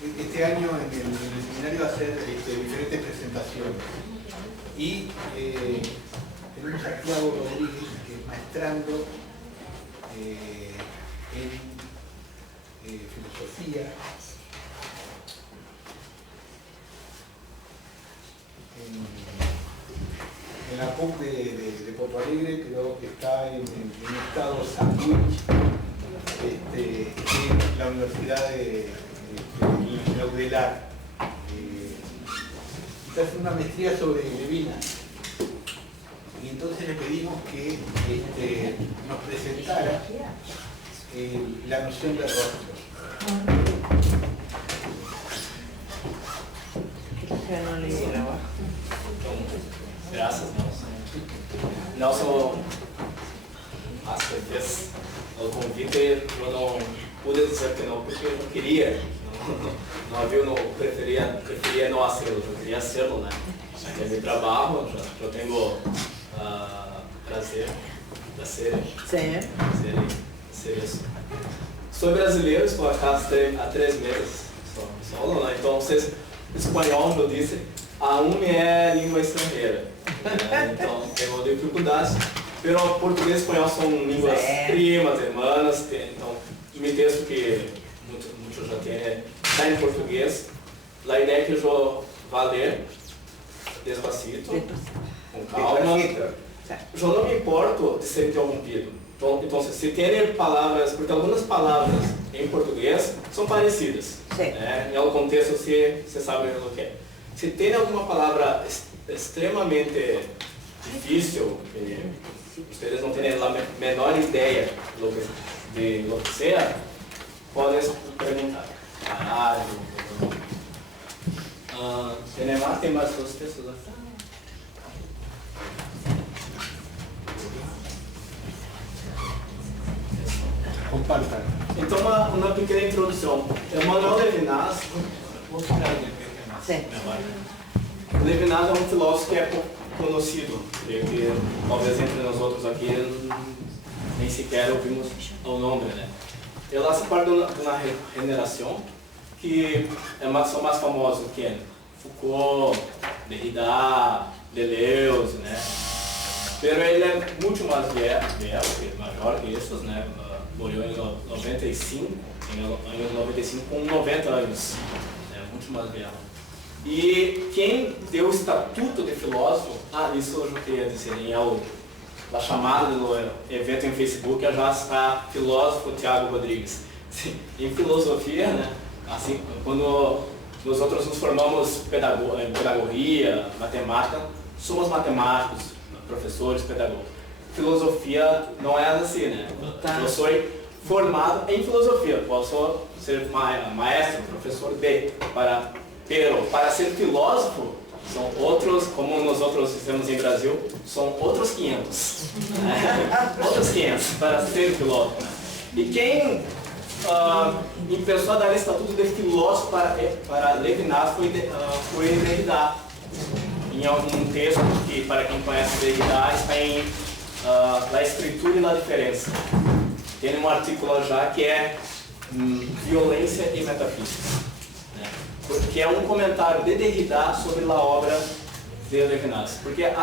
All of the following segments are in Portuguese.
Este año en el seminario va a hacer diferentes presentaciones. Y tenemos a Tiago Rodríguez, que es maestrando en filosofía, en la PUC de Porto Alegre, creo que está en un estado sandwich, en la Universidad de Laudelar. Está haciendo una maestría sobre Levinas. Y entonces le pedimos que nos presentara la noción de rostro. Graças, Nelson, às vezes o convite eu não pude dizer que não, porque eu não queria, não havia, não preferia não fazê-lo, eu queria fazê-lo, né? É meu trabalho, eu tenho prazer de ser isso. Sou brasileiro, estou aqui há 3 meses, solo, né? Então, espanhol, como eu disse, aún é língua estrangeira. Então, tenho dificuldades. Pero português e espanhol são línguas primas, irmãs. Então, me texto que muitos já têm está em português. A ideia é que eu vá ler despacito, com calma. Eu não me importo de ser interrompido. Então, se tem palavras, porque algumas palavras em português são parecidas. Né? Em algum contexto você sabe o que é. Se tem alguma palavra extremamente difícil, que vocês não têm a menor ideia de lo que seja, podem perguntar. Tem mais 2 textos lá? Comparta. Então, uma pequena introdução. Emmanuel Levinas. Levinas é um filósofo que é pouco conhecido, que talvez entre nós outros aqui nem sequer ouvimos o nome, né? Ele faz parte de uma geração que são mais famosos que Foucault, Derrida, Deleuze, né? Pero ele é muito mais velho, maior que esses, né? Morreu em 95, com 90 anos, né? Muito mais velho. E quem deu o estatuto de filósofo, isso eu já queria dizer, a chamada do evento em Facebook já está filósofo Tiago Rodrigues. Em filosofia, né? Assim, quando nós outros nos formamos em pedagogia, matemática, somos matemáticos, professores, pedagogos. Filosofia não é assim, né? Eu sou formado em filosofia, posso ser maestro, professor pero para ser filósofo, são outros, como nós outros fizemos em Brasil, são outros 500. Outros 500 para ser filósofo. E quem começou a dar estatuto de filósofo para Levinas foi Derrida. Em algum texto que, para quem conhece Derrida, está em La Escritura e la Diferença. Tem um artigo já que é Violência e Metafísica, que é um comentário de Derrida sobre a obra de Levinas. Porque até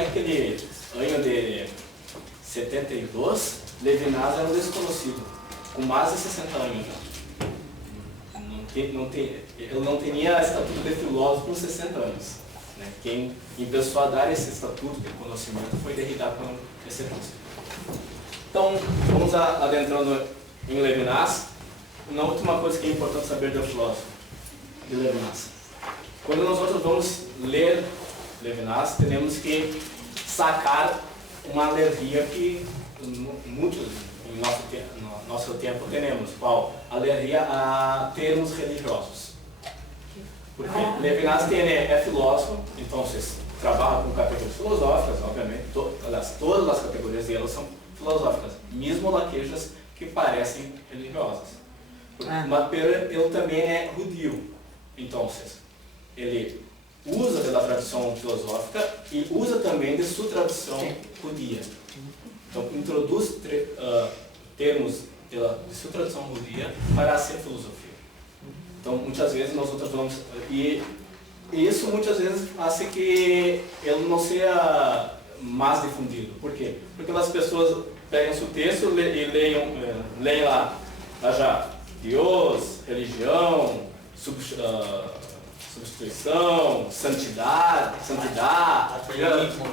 aquele ano de 72, Levinas era um desconhecido, com mais de 60 anos já. Ele não tinha estatuto de filósofo com 60 anos. Né? Quem começou a dar esse estatuto de conhecimento foi Derrida com esse texto. Então, vamos adentrando em Levinas. Uma última coisa que é importante saber do filósofo de Levinas. Quando nós vamos ler Levinas, temos que sacar uma alergia que muitos em nosso tempo temos. Qual? Alergia a termos religiosos. Porque Levinas é filósofo, então trabalha com categorias filosóficas, obviamente, todas as categorias delas são filosóficas, mesmo aquelas que parecem religiosas. Mas ele também é judeu, então ele usa da tradição filosófica e usa também de sua tradição judia. Então introduz termos de sua tradição judia para a filosofia. Então, muitas vezes nós outros vamos... E isso muitas vezes faz que ele não seja mais difundido. Por quê? Porque as pessoas pegam seu texto e leem lá já Deus, religião, substituição, santidade,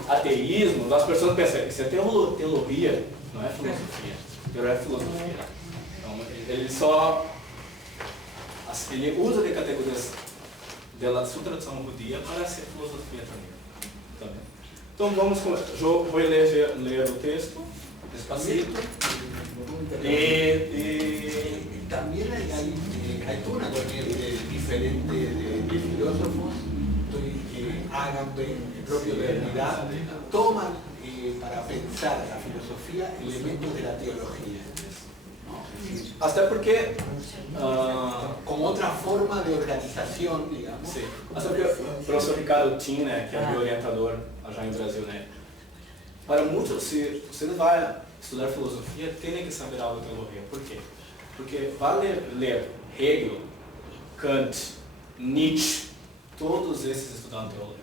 ateísmo. As pessoas pensam, isso é teologia, não é filosofia. É filosofia. Então, ele usa de categorias da sua tradição judia para ser filosofia também. Então vamos com, eu vou ler o texto despacito. También hay toda una corriente diferente de filósofos que Agamben, el propio de Derrida, toman para pensar la filosofía elementos de la teología. Até porque como otra forma de organización, digamos. Sim. Até porque o professor Ricardo Tim, né, que é meu orientador já em Brasil, né, para muitos, se você vai estudar filosofia, tem que saber algo de teologia. Por quê? Porque vai ler Hegel, Kant, Nietzsche, todos esses estudam teologia.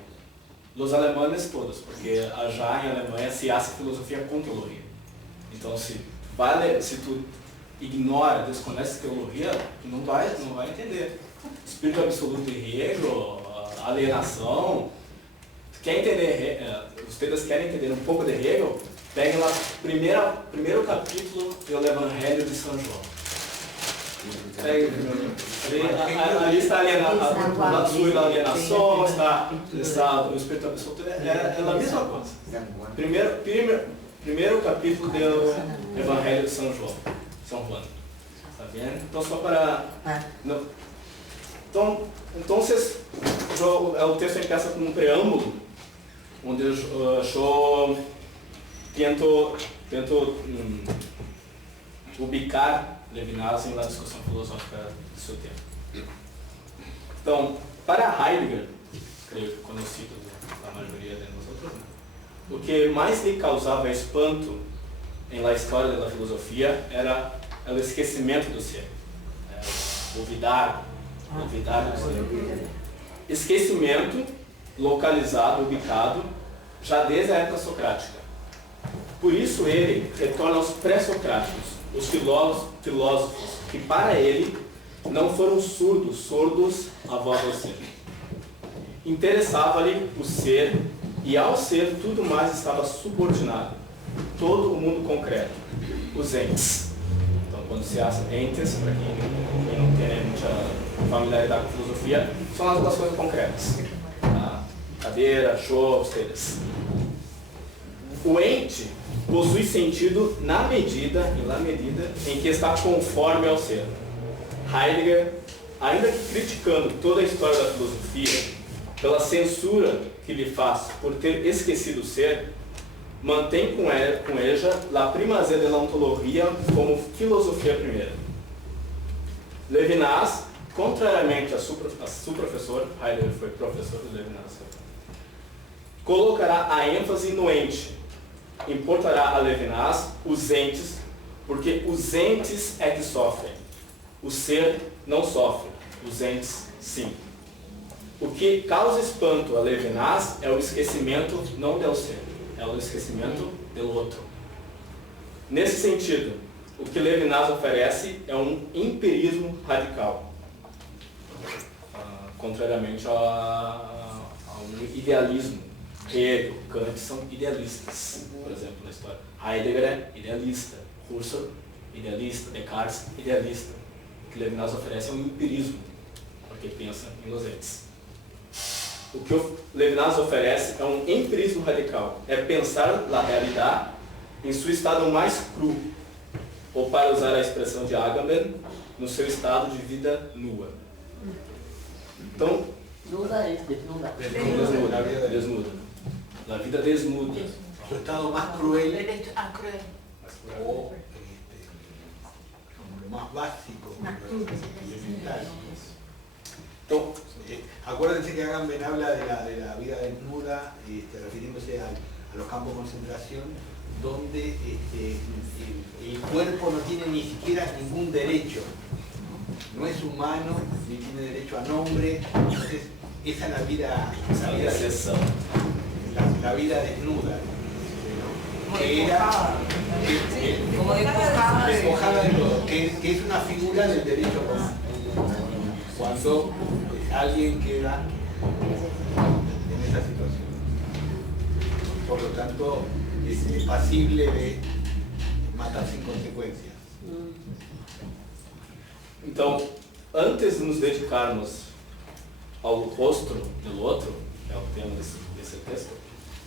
Os alemães todos, porque já em Alemanha se hace filosofia com teologia. Então, se tu ignora, desconhece teologia, não vai entender. Espírito absoluto de Hegel, alienação. Quer entender, vocês querem entender um pouco de Hegel? Peguem lá primeiro capítulo do Evangelho de São João. Ali está a alienação, está o Espírito absoluto, é a mesma coisa. Primeiro capítulo do Evangelho de São João. Está vendo? Então, só para... Então, o texto começa com um preâmbulo, onde eu tento ubicar Levinas na discussão filosófica do seu tempo. Então, para Heidegger, creio que conhecido da maioria de nós outros, né? O que mais lhe causava espanto na história da filosofia era o esquecimento do ser, olvidar do ser. Esquecimento localizado, ubicado, já desde a época socrática. Por isso ele retorna aos pré-socráticos, os filósofos que para ele não foram surdos à voz do ser. Interessava-lhe o ser e ao ser tudo mais estava subordinado, todo o mundo concreto, os entes. Então quando se acha entes, para quem não tem muita familiaridade com filosofia, são as coisas concretas. Tá? Cadeira, show, esteiras. O ente possui sentido na medida em que está conforme ao ser. Heidegger, ainda que criticando toda a história da filosofia, pela censura que lhe faz por ter esquecido o ser, mantém com ela a primazia da ontologia como filosofia primeira. Levinas, contrariamente a seu professor, Heidegger foi professor de Levinas, colocará a ênfase no ente. Importará a Levinas os entes, porque os entes é que sofrem. O ser não sofre, os entes sim. O que causa espanto a Levinas é o esquecimento não do ser, é o esquecimento do outro. Nesse sentido, o que Levinas oferece é um empirismo radical, contrariamente a um idealismo. Hegel, Kant são idealistas, por exemplo, na história. Heidegger é idealista, Husserl, idealista, Descartes, idealista. O que Levinas oferece é um empirismo, porque pensa em los entes. O que o Levinas oferece é um empirismo radical, é pensar a realidade em seu estado mais cru, ou para usar a expressão de Agamben, no seu estado de vida nua. Então, desnuda. La vida desnuda. Su estado más cruel o lo más básico, elemental. Então, acuérdense que Agamben habla de la vida desnuda, refiriéndose a los campos de concentración, donde el cuerpo no tiene ni siquiera ningún derecho. no es humano, ni tiene derecho a nombre. Entonces, esa es la vida, la vida desnuda, ¿no? Que era como despojada de todo, que es una figura del derecho romano. Cuando alguien queda en esa situación. Por lo tanto, es pasible de matar sin consequências. Então, antes de nos dedicarmos ao rosto do outro, que é o tema desse texto,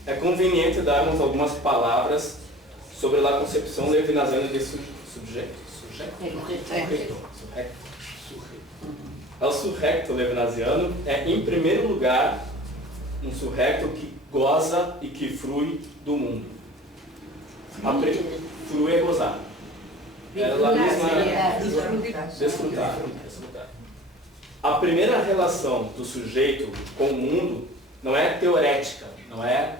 é conveniente darmos algumas palavras sobre a concepção levinasiana de sujeito. O sujeito levinasiano é, em primeiro lugar, um sujeito que goza e que frui do mundo. Fruir é gozar. É a mesma... Desfrutar. A primeira relação do sujeito com o mundo não é teorética, não é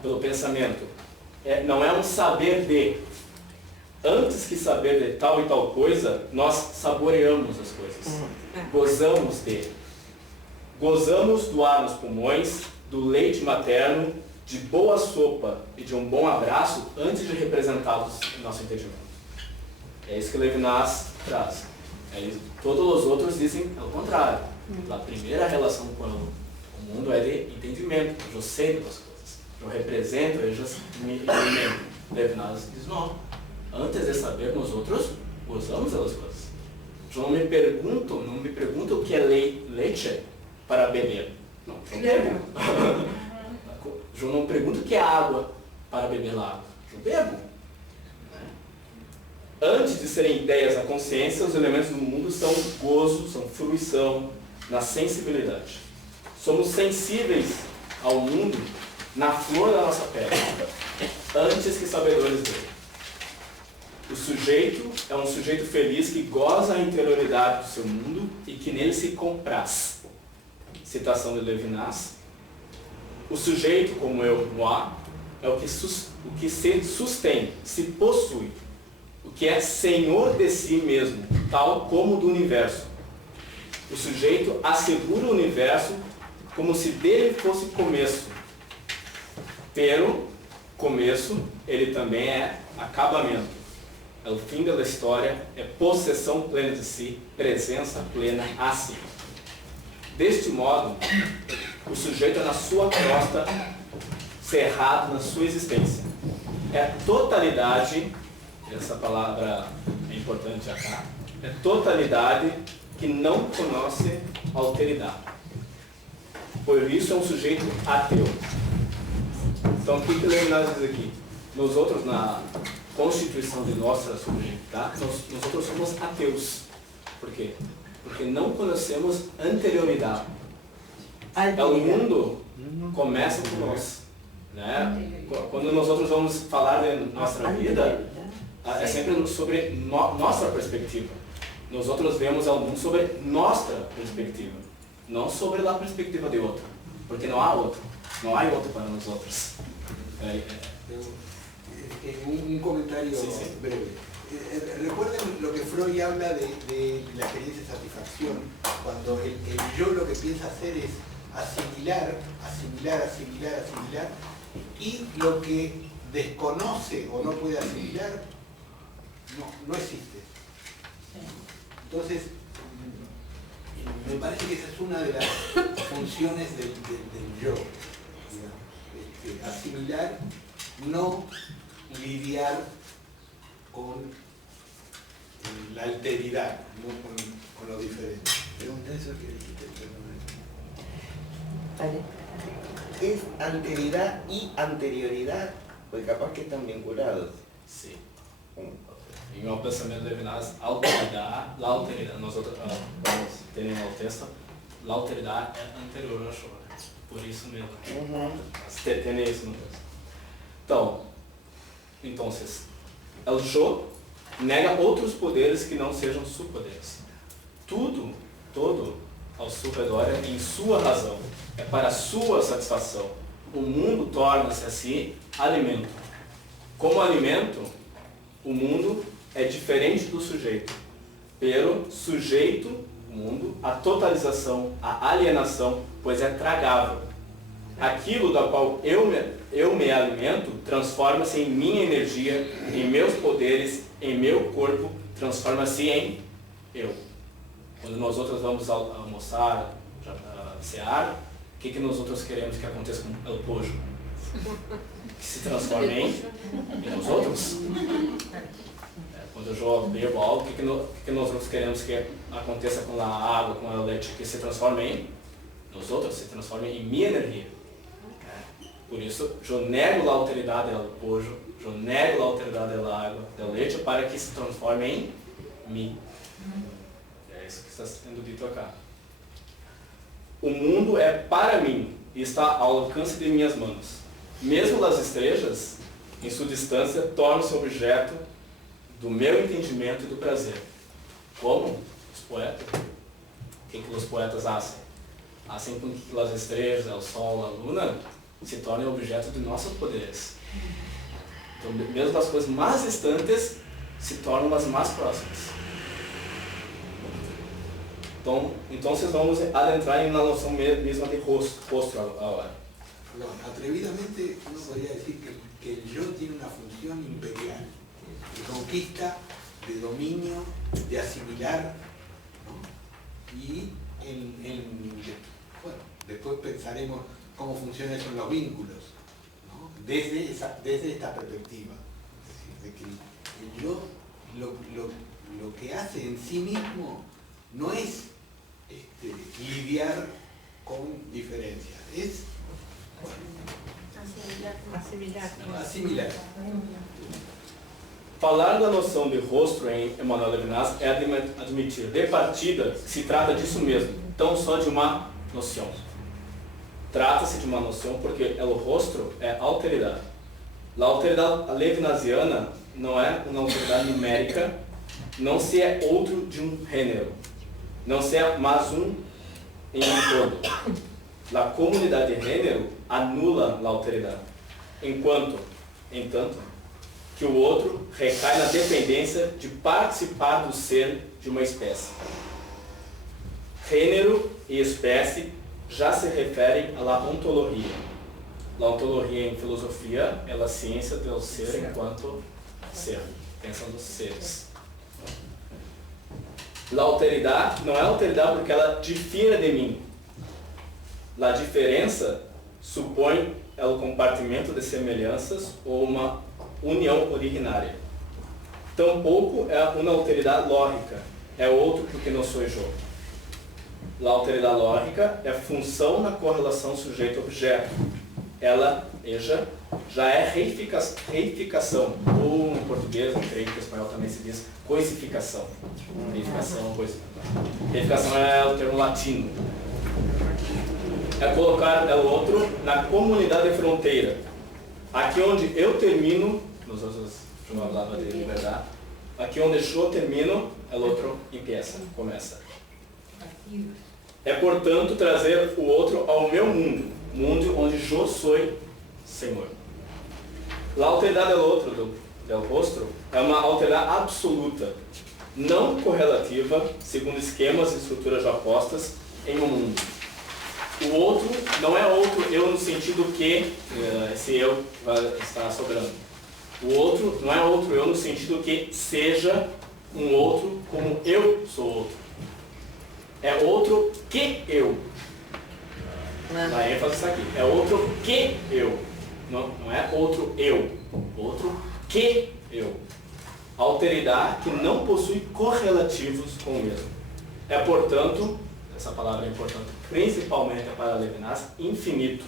pelo pensamento. Não é um saber de. Antes que saber de tal e tal coisa, nós saboreamos as coisas. Gozamos de. Gozamos do ar nos pulmões, do leite materno, de boa sopa e de um bom abraço antes de representá-los em nosso entendimento. É isso que Levinas traz. Todos os outros dizem ao contrário. A primeira relação com o mundo é de entendimento. Eu sei das coisas. Eu represento, eu me entendo. Levinas diz não. Antes de saber nós outros, gozamos das coisas. Eu não me pergunto o que é leite para beber. Não, eu bebo. Eu não pergunto o que é água para beber água. Eu bebo. Antes de serem ideias da consciência, os elementos do mundo são gozo, são fruição, na sensibilidade. Somos sensíveis ao mundo na flor da nossa pele, antes que sabedores dele. O sujeito é um sujeito feliz que goza a interioridade do seu mundo e que nele se compraz. Citação de Levinas. O sujeito, como eu, moi, é o que se sustém, se possui, o que é senhor de si mesmo, tal como do universo. O sujeito assegura o universo como se dele fosse começo. Pero, começo, ele também é acabamento. É o fim da história, é possessão plena de si, presença plena a si. Deste modo, o sujeito é na sua crosta, cerrado na sua existência. É a totalidade, essa palavra é importante acá, é totalidade que não conhece alteridade. Por isso é um sujeito ateu. Então o que Levinas diz aqui? Nós outros, na constituição de nossa subjetividade, nós outros somos ateus. Por quê? Porque não conhecemos anterioridade. O mundo começa com nós. Né? Quando nós outros vamos falar de nossa vida, é sempre sobre nossa perspectiva. Nós outros vemos o mundo sobre nossa perspectiva, não sobre a perspectiva de outro. Porque não há outro. Não há outro para nós outros. Un comentario breve. Recuerden lo que Freud habla de la experiencia de satisfacción, cuando el yo lo que piensa hacer es asimilar, y lo que desconoce o no puede asimilar, no existe. Entonces, me parece que esa es una de las funciones del yo, digamos, asimilar, no lidiar con la alteridad, no con lo diferente. Pregunta eso que dijiste, Vale. ¿Es alteridad y anterioridad? Pues capaz que están vinculados. Sim. Em meu pensamento de Levinas, alteridade, a alteridade, nós outros, vamos ter o texto, a alteridade é anterior ao show, né? Por isso mesmo. Tem isso no texto. Então, o show nega outros poderes que não sejam superpoderes. Todo ao seu redor é em sua razão, é para sua satisfação. O mundo torna-se assim alimento. Como alimento, o mundo é diferente do sujeito. pero sujeito, mundo, à totalização, à alienação, pois é tragável. Aquilo da qual eu me alimento transforma-se em minha energia, em meus poderes, em meu corpo, transforma-se em eu. Quando nós outros vamos almoçar, cear, o que nós outros queremos que aconteça com o pojo? Que se transforme em nós outros. Quando eu bebo algo, o que nós outros queremos que aconteça com a água, com o leite? Que se transforme em nós outros, se transforme em minha energia. Por isso, eu nego a alteridade do pojo, eu nego a alteridade da água, do leite, para que se transforme em mim. É isso que está sendo dito acá. O mundo é para mim e está ao alcance de minhas mãos. Mesmo as estrelas, em sua distância, tornam-se objeto do meu entendimento e do prazer. Como os poetas? O que os poetas fazem? Assim com que as estrelas, o sol, a luna, se tornem objeto de nossos poderes. Então, mesmo as coisas mais distantes se tornam as mais próximas. Então vamos adentrar na noção mesma de rosto agora. Atrevidamente uno podría decir que el yo tiene una función imperial, de conquista, de dominio, de asimilar, ¿no? Y bueno, después pensaremos cómo funciona eso en los vínculos, ¿no? Desde esta perspectiva. Es decir, de que el yo lo que hace en sí mismo no es lidiar con diferencias, es assimilar. Falar da noção de rosto em Emmanuel Levinas é admitir, de partida, que se trata disso mesmo, tão só de uma noção. Trata-se de uma noção porque o rosto é alteridade. A alteridade levinasiana não é uma alteridade numérica, não se é outro de um gênero, não se é mais um em um todo. A comunidade de gênero anula a alteridade, entanto, que o outro recai na dependência de participar do ser de uma espécie. Gênero e espécie já se referem à ontologia. A ontologia em filosofia é a ciência do ser enquanto ser, pensando nos seres. A alteridade não é alteridade porque ela difere de mim. A diferença supõe o compartimento de semelhanças ou uma união originária. Tampouco é uma alteridade lógica, é outro porque não sou eu. A alteridade lógica é função na correlação sujeito-objeto. Ela já é reificação, ou em português, no grego, em espanhol também se diz coisificação. Reificação é o termo latino. É colocar o outro na comunidade de fronteira. Aqui onde eu termino, nós outros falava de liberdade, aqui onde eu termino, o outro começa. É, portanto, trazer o outro ao meu mundo onde eu sou Senhor. A alteridade do outro, do rosto, é uma alteridade absoluta, não correlativa, segundo esquemas e estruturas já postas em um mundo. O outro não é outro eu no sentido que esse eu está sobrando. O outro não é outro eu no sentido que seja um outro como eu sou outro. É outro que eu. A ênfase está aqui. É outro que eu. Não é outro eu. Outro que eu. Alteridade que não possui correlativos com o mesmo. É, portanto, essa palavra é importante, principalmente para Levinas, infinito.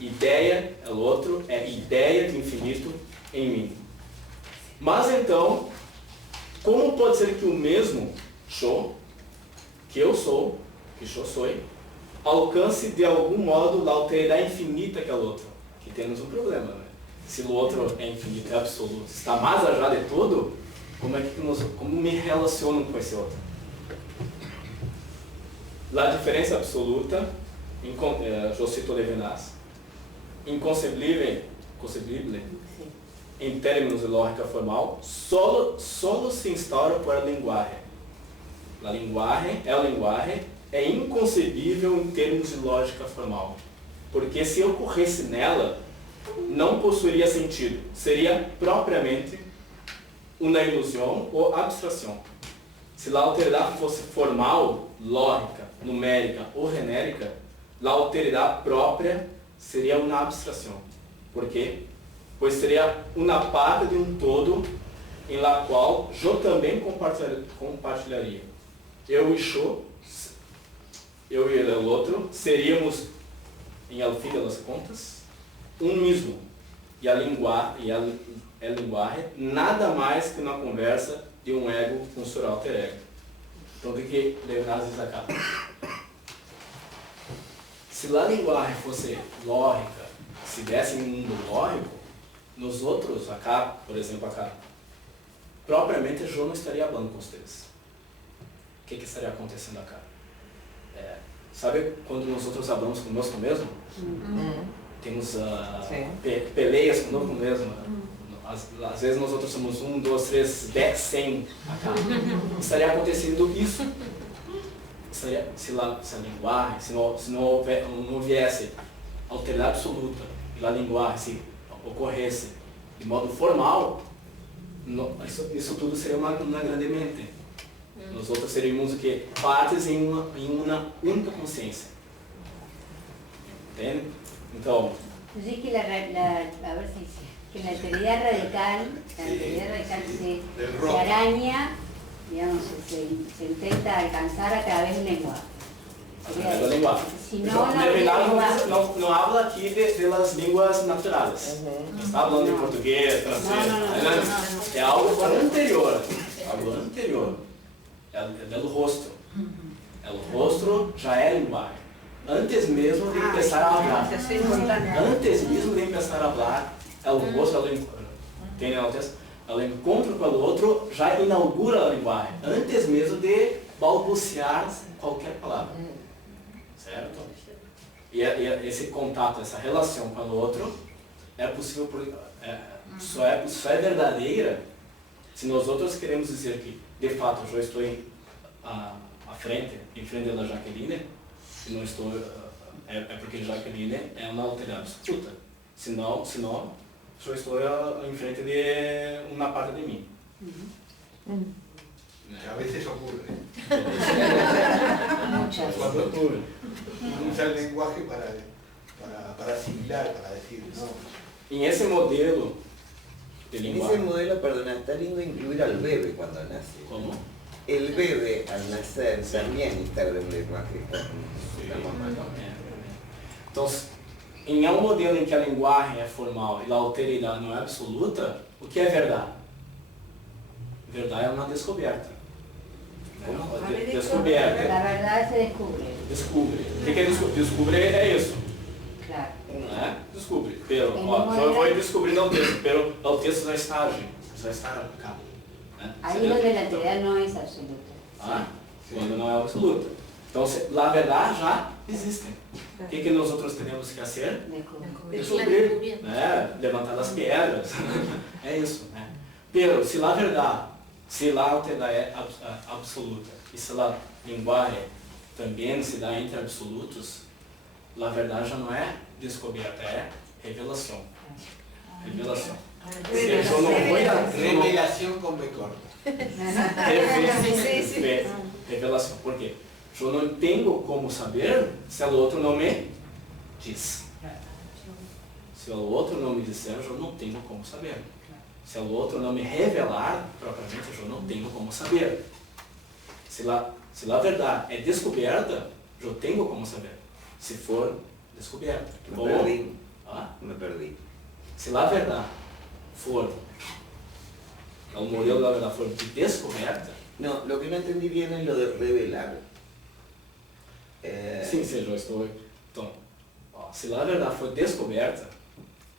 Ideia, o outro, é ideia de infinito em mim. Mas então, como pode ser que o mesmo eu, que eu sou, que eu sou, alcance de algum modo a alteridade infinita que é o outro? Que temos um problema, né? Se o outro é infinito, é absoluto, está mais allá de tudo, como me relaciono com esse outro? A diferença absoluta, eu cito Levinas, inconcebível, em termos de lógica formal, solo se instaura por linguagem. o linguagem é inconcebível em termos de lógica formal. Porque se ocorresse nela, não possuiria sentido. Seria propriamente uma ilusão ou abstração. Se a alteridade fosse formal, lógica, numérica ou genérica, a alteridade própria seria uma abstração. Por quê? Pois seria uma parte de um todo em la qual eu também compartilharia. Eu e o outro seríamos, em al fim das contas, um mesmo. E a linguagem nada mais que uma conversa de um ego com seu alter ego. Então, o que Leonardo diz acá? Se a linguagem fosse lógica, se desse um mundo lógico, nós outros, acá, por exemplo, acá, propriamente eu não estaria falando com vocês. O que estaria acontecendo acá? Sabe quando nós outros falamos conosco mesmo? Temos peleias conosco mesmo. Às vezes nós outros somos 1, 2, 3, 10, 100 acá. Estaria acontecendo isso se a linguagem, se não houvesse alteridade absoluta e a linguagem se ocorresse de modo formal, isso tudo seria uma grande mente. Nós outros seríamos o quê? Partes em uma única consciência. Entende? Então... Entonces que a ver si que la teoría radical se araña, digamos, se intenta alcanzar a través del lenguaje. Através da linguagem. Si Então, no, na verdade, não habla aqui de las línguas naturais. Não está falando de português, francês. No. É algo anterior. Algo anterior. É do rosto. O rosto já é linguagem. Antes mesmo de começar a falar. Antes mesmo de começar a falar, o rosto, ela encontra com o outro, já inaugura a linguagem. Antes mesmo de balbuciar qualquer palavra. Certo? E esse contato, essa relação com o outro, é possível, só é verdadeira se nós outros queremos dizer que, de fato, eu estou em frente da Jaqueline, e não estou, porque Jaqueline é uma alteridade absoluta. Senão, eu estou em frente de uma parte de mim. A veces ocurre. Muchas. Cuando usa el lenguaje para asimilar, para decir, ¿no? Em esse modelo de En ese linguagem... modelo, perdona, está lindo incluir al bebé cuando nace. Como? El bebé al nacer también instala un lenguaje con la mamá. Então, em um modelo em que a linguagem é formal e a alteridade não é absoluta, o que é verdade? Verdade é uma descoberta. Descoberta. La verdad se descubre. Descobre. O que é descobrir? É isso. Claro. Né? Descobre. Eu vou descobrindo o texto, pero o texto já está agindo. Já está acá. Né? Ahí donde la alteridad no es absoluta. Quando não é absoluta. Então, a verdade já existe. O que nós outros temos que fazer? Descobrir. Né? Levantar as pedras. É isso. Né? Pero, se a verdade, se a alteridade é absoluta e se a linguagem também se dá entre absolutos, a verdade já não é descoberta, é revelação. Revelação. Revelación con B corta. Revelação. Por quê? Eu não tenho como saber se o outro não me diz. Se o outro não me disser, eu não tenho como saber. Se o outro não me revelar, propriamente, eu não tenho como saber. Se a verdade é descoberta, eu tenho como saber. Se for descoberta. Me perdí. Se a verdade for, o modelo da verdade for de descoberta... No, lo que no entendí bien es lo de revelar. Sim, eu estou... Então, se a verdade for descoberta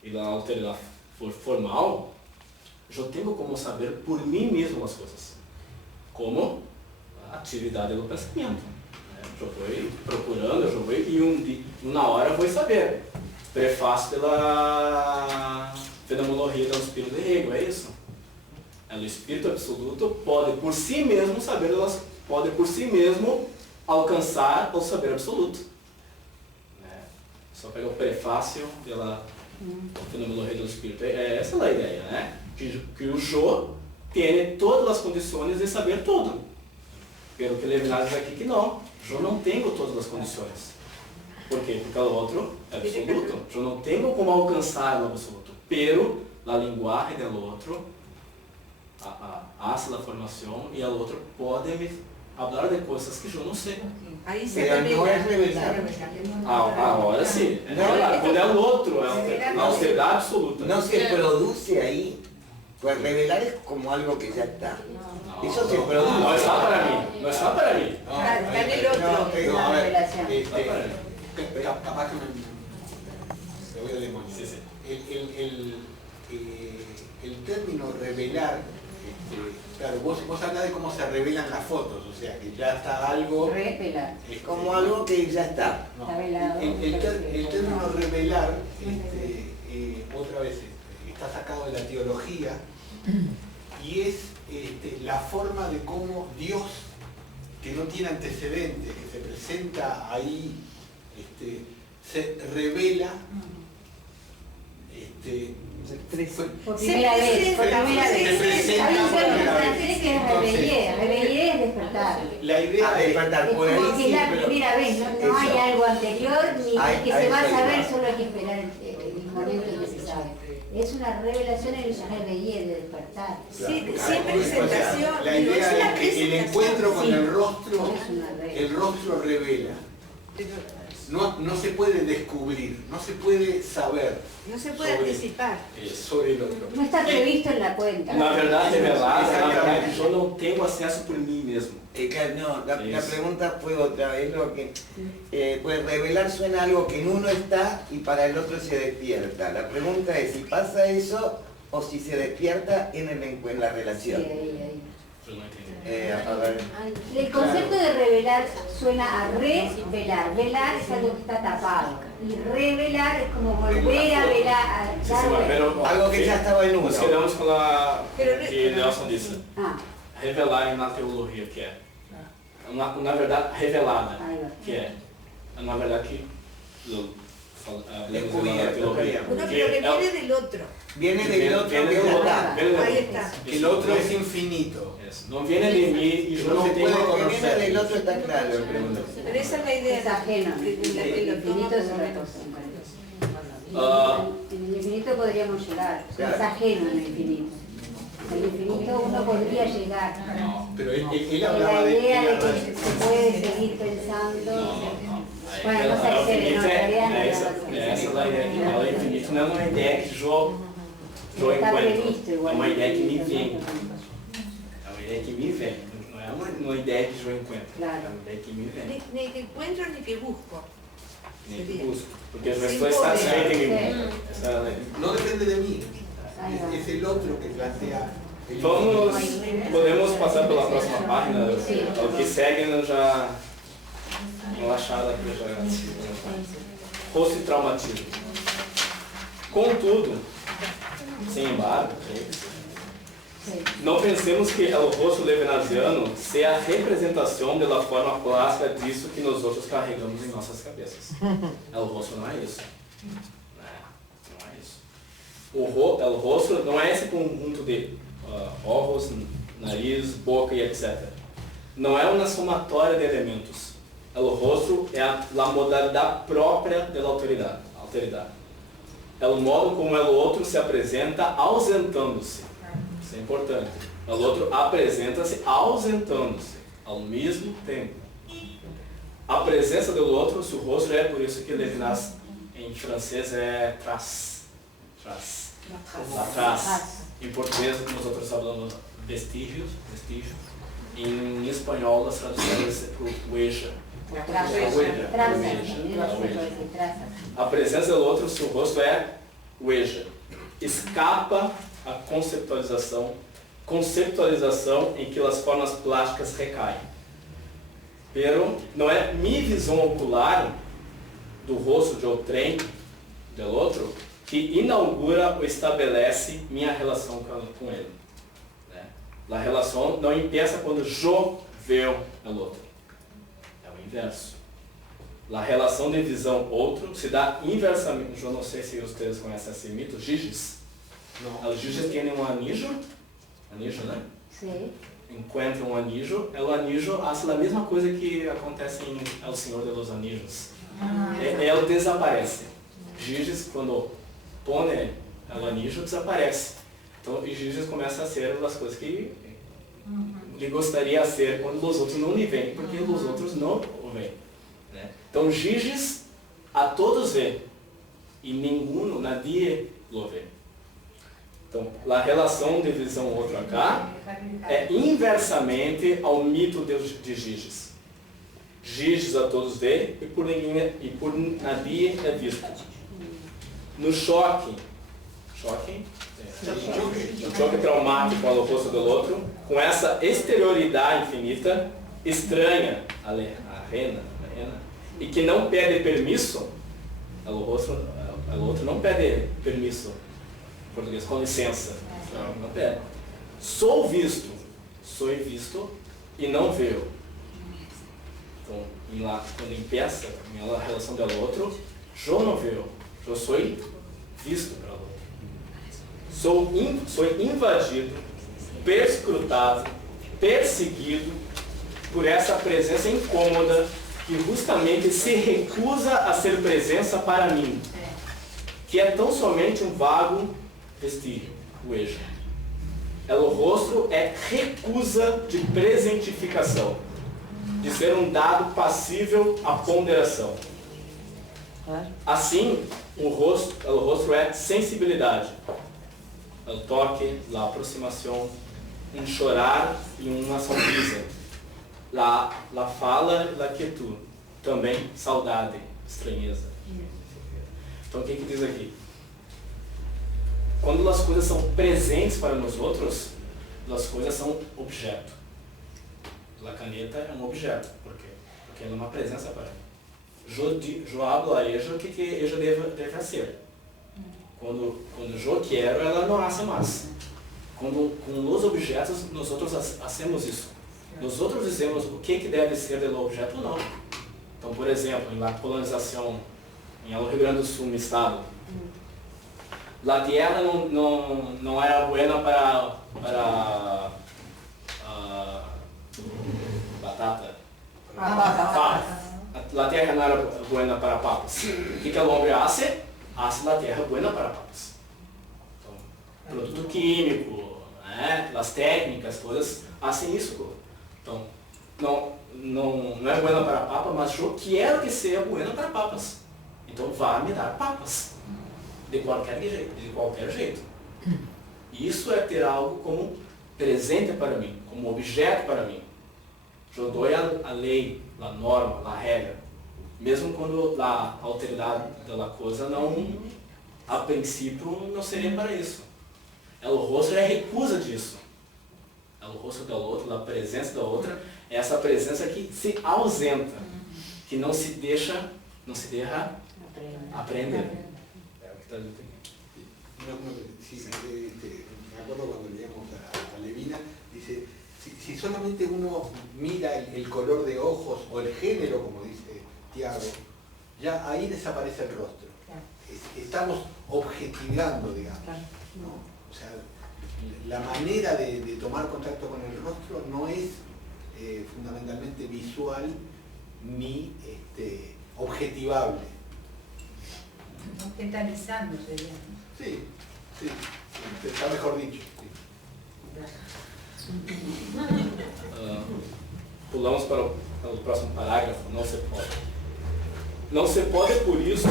e a alteridade for formal, eu tenho como saber por mim mesmo as coisas. Como a atividade do pensamento. Eu vou procurando, eu vou e uma hora eu vou saber. Prefácio pela fenomenologia do espírito de Hegel, é isso? O espírito absoluto pode por si mesmo saber pode por si mesmo alcançar o saber absoluto. Né? Só pega o prefácio da Fenomenologia do Espírito. Essa é a ideia, né? Que o yo tem todas as condições de saber tudo. Pelo que Levinas diz aqui que não. Eu não tenho todas as condições. Por quê? Porque o outro é absoluto. Eu não tenho como alcançar o absoluto. Pero la linguagem do outro hace la formação e o outro pode me falar de coisas que eu não sei. Ahí se Pero no es revela. revelar. Ahora sim. Quando é o outro, é a austeridade absoluta. No se produce ahí, pues revelar es como algo que ya está. Eso se produce. Não está para mim. Não está para mí. Está en el otro. No, a ver, Revelación. capaz que me voy al demonio. Sí, sí. El término revelar, claro, vos hablas de cómo se revelan las fotos, o sea, que ya está algo... Revelar. Como algo que ya está. No, Está velado. el término revelar, otra vez, está sacado de la teología y es la forma de cómo Dios, que no tiene antecedentes, que se presenta ahí, se revela Por primera vez, por primera Se vez. presenta Hay un por término primera francés vez. que es reveillé. Reveillé es despertar. La idea A es... despertar Es por ahí como que es sí, la pero primera vez, no hay eso. algo anterior ni Hay- que hay se va a eso saber, igual. solo hay que esperar el momento en que se sabe. Es una revelación en el reveillé de despertar. Sin O sea, presentación. la digo, es idea una es que el presentación. encuentro con Sí. el rostro, Es una revelación. el rostro revela. No se puede descubrir, no se puede saber No se puede anticipar. sobre el otro. No está previsto en la cuenta. Na verdade, revelar, na Exatamente. verdade, eu não tenho acesso por mim mesmo. Claro, no, la Eso. pregunta fue otra, es lo que, pues revelar suena algo que en uno está y para el otro se despierta. La pregunta es si pasa eso o si se despierta en la Sí, relación. ahí. Eu não entendi. A ver, El concepto de revelar suena a revelar. Velar es algo que está tapado. Y revelar es como volver a velar, a Sim, dar sim, mas pero, algo que ya estaba en uno. Nós quedamos com a Pero que Nelson disse. Ah, Revelar na teologia, que é, na verdade, revelada, ahí va. que é, na verdade, que Descubierto, teologia. Uno, pero que viene del otro. Viene del otro Viene que do ya outro, está. viene do Ahí outro. está. El otro es infinito. Isso. Não viene de mim e eu No não se tenho... puede Lo que viene del otro está claro. Pero esa es la idea. Es ajeno. que El lo toma infinito es como otra menos. cosa. Ah. En el infinito podríamos llegar. Claro. Es ajeno al infinito. Al infinito uno podría llegar. Pero él La hablaba de... idea de él que hablaba- se puede seguir pensando. Bueno, no se o excede, infinito no, en realidad no é es essa así. a ideia. O infinito não é uma ideia que eu Está encontro. previsto É igual. uma ideia que me vem. É uma ideia que me vem. Não é uma ideia que eu encontro. Claro. É uma ideia que me vem. Ni que encuentro ni que busco. Nem que busco. Porque eu Sim, estou satisfeito em mim. Sí. Essa é a lei. No depende de mí. Ahí va. Es el otro que plantea... el Podemos passar pela próxima página. Sim. O que segue eu já relaxado aqui já. Rosto e traumatismo. Contudo, sem embargo, Sí. não pensemos que o rosto levinasiano seja a representação da forma clássica disso que nós outros carregamos em nossas cabeças. O rosto não é isso. Não é isso. O rosto não é esse conjunto de olhos, nariz, boca e etc. Não é uma somatória de elementos. O rosto é a modalidade própria da autoridade. É o modo como o outro se apresenta ausentando-se. Isso é importante. O outro apresenta-se ausentando-se ao mesmo tempo. A presença do outro, seu rosto, é por isso que Levinas em francês é tras. Atrás. Em português nós outros falamos vestígios. Em espanhol as traduções é por huella. Traza. Huella. Traza. Huella. Traza. A presença do outro, seu rosto é huella. Escapa a conceptualização em que as formas plásticas recaem. Pero não é minha visão ocular do rosto de outrem, do outro, que inaugura ou estabelece minha relação com ele. A relação não empieza quando eu veo el outro. É o inverso. A relação de visão outro se dá inversamente. Eu não sei se vocês conhecem esse mito, Giges. No. Os Giges têm anillo, né? Sí. Encontram um anillo, o anillo faz a mesma coisa que acontece em El Senhor de los Anillos. Ele desaparece. Giges, quando põe o anillo, desaparece. Então, o Giges começa a ser as coisas que ele gostaria de ser quando os outros não lhe veem, porque os outros não o veem. Né? Então, Giges a todos vê, e nenhum, nadie lo vê. Então, a relação de visão outro acá é inversamente ao mito de Giges. Giges a todos vê e por nadie é visto. No choque traumático ao rosto do outro, com essa exterioridade infinita, estranha a rena, e que não pede permisso, o outro não pede permisso, em português, com licença, não pede. Sou visto e não vejo. Então, quando empieza a relação do outro, eu não vejo, eu sou visto pelo outro. Sou invadido, perscrutado, perseguido por essa presença incômoda que justamente se recusa a ser presença para mim, que é tão somente um vago vestígio, o ejo. O rosto é recusa de presentificação, de ser um dado passível à ponderação. Assim, o rosto é sensibilidade, o toque, a aproximação, um chorar e uma sonrisa, a fala e a quietude, também saudade, estranheza. Então, o que diz aqui? Quando as coisas são presentes para nós outros, as coisas são objeto. A caneta é um objeto, por quê? Porque ela é uma presença para mim. Eu hablo a ela o que ela deve fazer. Quando eu quero, ela não hace mais. Com os objetos, nós outros fazemos isso. Nós outros dizemos o que deve ser do objeto ou não. Então, por exemplo, na colonização em Rio Grande do Sul, no estado, a terra não era buena para batata. A terra não era buena para papas. O que o homem hace? Hace a terra buena para papas. Então, produto químico, né? As técnicas, todas fazem isso. Então, não é buena para papas, mas eu quero que seja buena para papas. Então, vá me dar papas. De qualquer jeito. Isso é ter algo como presente para mim, como objeto para mim. Eu dou a lei, a norma, a regra. Mesmo quando a alteridade da coisa não, a princípio, não seria para isso. O rosto é a recusa disso. O rosto do outro, a presença da outra, é essa presença que se ausenta, que não se deixa aprender. Me acuerdo cuando leíamos a Levina, dice, si solamente uno mira el color de ojos o el género, como dice Tiago, ya ahí desaparece el rostro. Estamos objetivando, digamos, ¿no? O sea, la manera de tomar contacto con el rostro no es fundamentalmente visual ni objetivable. Objetalizando sería, ¿no? Sí, está mejor dicho. Sí. Pulamos para o próximo parágrafo. Não se pode, por isso,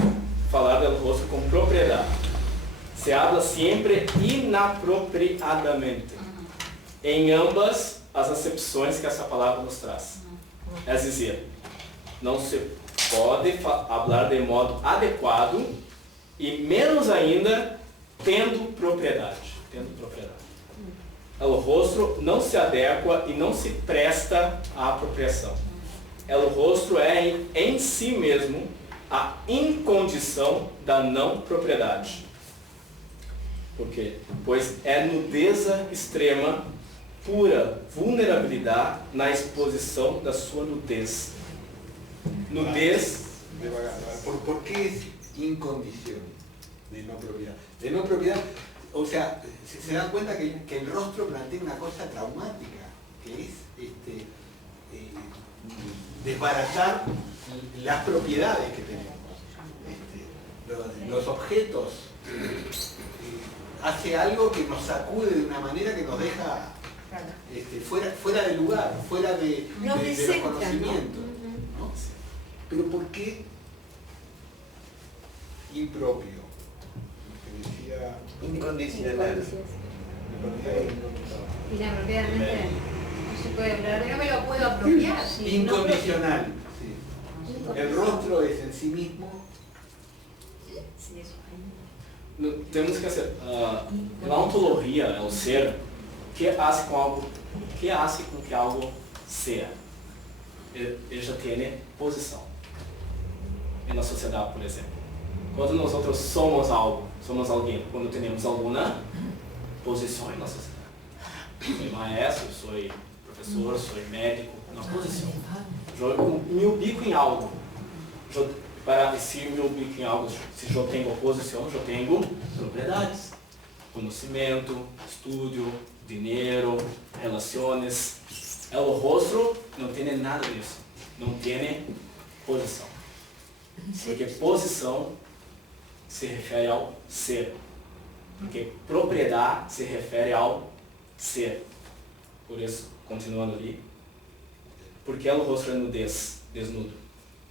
falar do rosto com propriedade. Se habla sempre inapropriadamente, em ambas as acepções que essa palavra nos traz. É dizer, não se pode falar de modo adequado e menos ainda tendo propriedade. O rosto não se adequa e não se presta à apropriação. O rosto é em si mesmo a incondição da não propriedade. Por quê? Pois é nudeza extrema pura vulnerabilidade na exposição da sua nudez. Nudez. Devagar. ¿Por qué es incondición de no propiedad? De no propiedad, o sea, se dan cuenta que el rostro plantea una cosa traumática, que es desbaratar las propiedades que tenemos. Los objetos, hace algo que nos sacude de una manera que nos deja fuera de lugar, fuera de los conocimientos. ¿No? Pero ¿por qué impropio? Lo que decía... Incondicional. Inapropiadamente no se puede hablar No me lo puedo apropiar. Incondicional. Sí. El rostro es en sí mismo. Temos que hacer na ontologia é o ser que hace com algo, que hace com que algo seja. Ele já tem posição. E na sociedade, por exemplo, quando nós outros somos algo, somos alguém, quando temos alguma posição na sociedade. Sou maestro, sou professor, sou médico, na posição. Eu me ubico em algo. Para se me ubico em algo, se eu tenho posição, eu tenho propriedades. Conhecimento, estudo, dinheiro, relações. O rosto não tem nada disso. Não tem posição. Porque posição se refere ao ser. Porque propriedade se refere ao ser. Por isso, continuando ali. Porque o rosto é nudez, desnudo?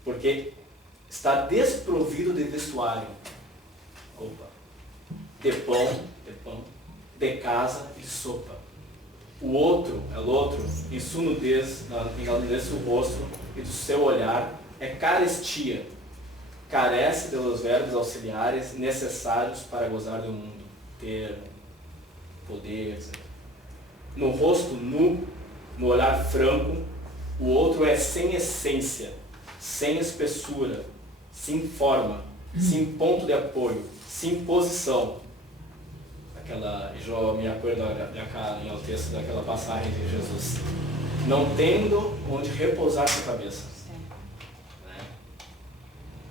Porque está desprovido de vestuário, de pão, de casa e de sopa. O outro, em sua nudez, do seu rosto e do seu olhar, é carestia. Carece dos verbos auxiliares necessários para gozar do mundo, ter poder, etc. No rosto nu, no olhar franco, o outro é sem essência, sem espessura, sem forma, sem ponto de apoio, sem posição. Eu me acordo em o texto daquela passagem de Jesus. Não tendo onde repousar sua cabeça. Né?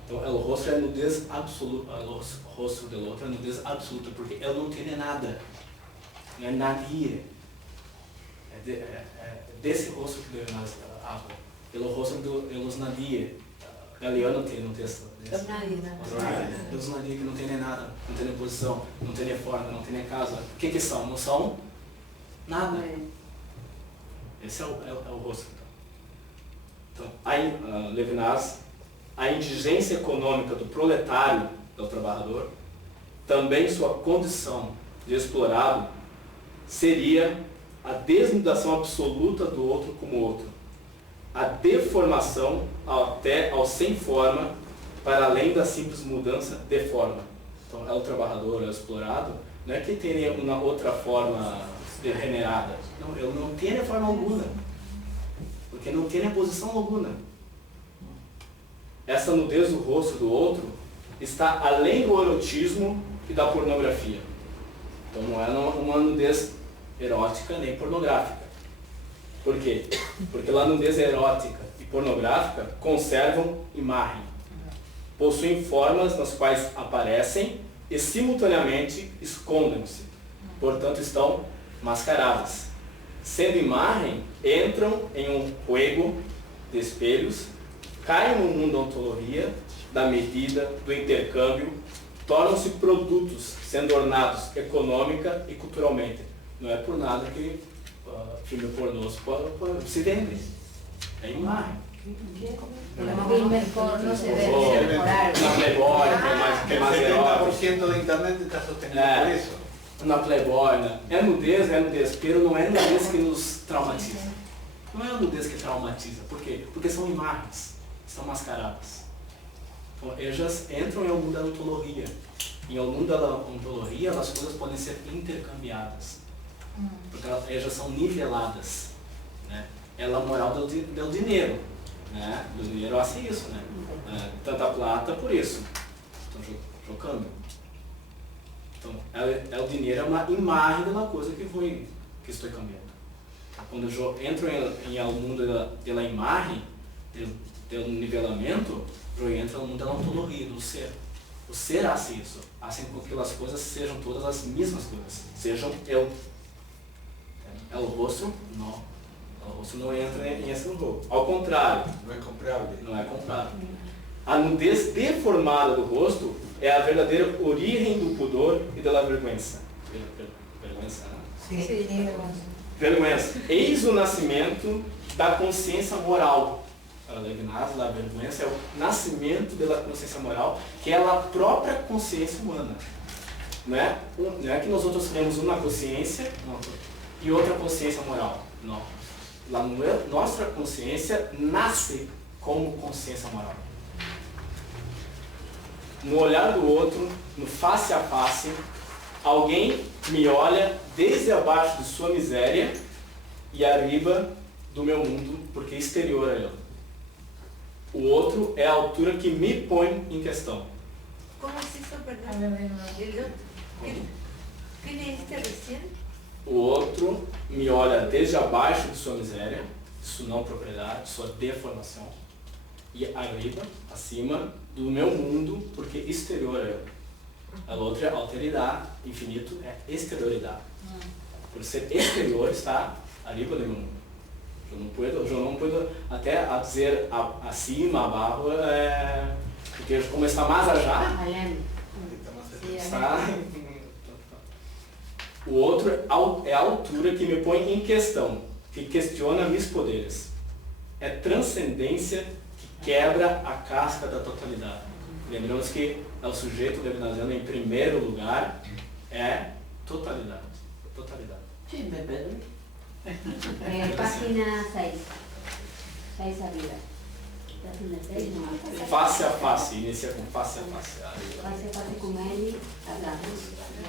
Então, o rosto é nudez absoluta, o rosto do outro é nudez absoluta, porque ele não tem nada. Não é nadie. Desse rosto que nós falamos. Pelo rosto dos nadie. Galeano tem no texto. Deus nadie que não tem nem nada, não tem nem posição, não tem nem forma, não tem nem casa. O que são? Não são nada. Esse é o rosto. Então, aí, Levinas, a indigência econômica do proletário, do trabalhador, também sua condição de explorado, seria a desnudação absoluta do outro como outro. A deformação até ao sem forma, para além da simples mudança de forma. Então, o trabalhador, o explorado, não é que tenha uma outra forma degenerada. Não, ele não tem forma alguma, porque não tem posição alguma. Essa nudez do rosto do outro está além do erotismo e da pornografia. Então, não é uma nudez erótica nem pornográfica. Por quê? Porque a nudez erótica e pornográfica conservam imagem. Possuem formas nas quais aparecem e simultaneamente escondem-se. Portanto, estão mascaradas. Sendo imagem, entram em um juego de espelhos, caem no mundo da ontologia, da medida, do intercâmbio, tornam-se produtos, sendo ornados econômica e culturalmente. Não é por nada que filme pornô se vende. É imagem. Los filmes porno se venden por algo. Na Playboy, que é mais erótico. 70% da internet está sostenido por isso. Na Playboy, né? É nudez, pero não é nudez que nos traumatiza. Não é a nudez que traumatiza. Por quê? Porque são imagens, estão mascaradas. Então, elas entram em um mundo da ontologia. Em um mundo da ontologia, as coisas podem ser intercambiadas. Porque elas são niveladas. Né? É a moral do dinheiro. Né? O dinheiro assim isso, né? Tanta plata por isso. Então, eu câmbio. Então, o dinheiro é uma imagem de uma coisa que estou cambiando. Quando eu entro em el mundo da imagem, do nivelamento, eu entro no mundo da ontologia, do ser. O ser hace isso, hace com que as coisas sejam todas as mesmas coisas, sejam eu. O rosto, não. O rosto não entra em esse jogo. Ao contrário. Não é comprável. Não é comprável. A nudez deformada do rosto é a verdadeira origem do pudor e da vergüenza. Vergüenza, né? Sim. Vergüenza. Eis o nascimento da consciência moral. A vergüenza é o nascimento da consciência moral, que é a própria consciência humana. Não é que nós outros temos uma consciência e outra consciência moral. Não. Nossa consciência nasce como consciência moral. No olhar do outro, no face a face, alguém me olha desde abaixo de sua miséria e arriba do meu mundo, porque exterior a ele. O outro é a altura que me põe em questão. ¿Cómo es eso, perdón? ¿Qué leíste recién? O outro me olha desde abaixo de sua miséria, de sua não propriedade, de sua deformação, e arriba, acima do meu mundo, porque exterior é eu. A outra é alteridade, infinito é exterioridade. Por ser exterior está arriba do meu mundo. Eu não posso até dizer acima, abaixo, porque como está mais allá, está... O outro é a altura que me põe em questão, que questiona meus poderes. É transcendência que quebra a casca da totalidade. Lembramos que o sujeito veneziano, em primeiro lugar, é totalidade. Totalidade. Sí, me pedro. Página 6. 6 arriba. Página 6, no. Face a face, inicia com face a face. Face a face com ele, hablamos.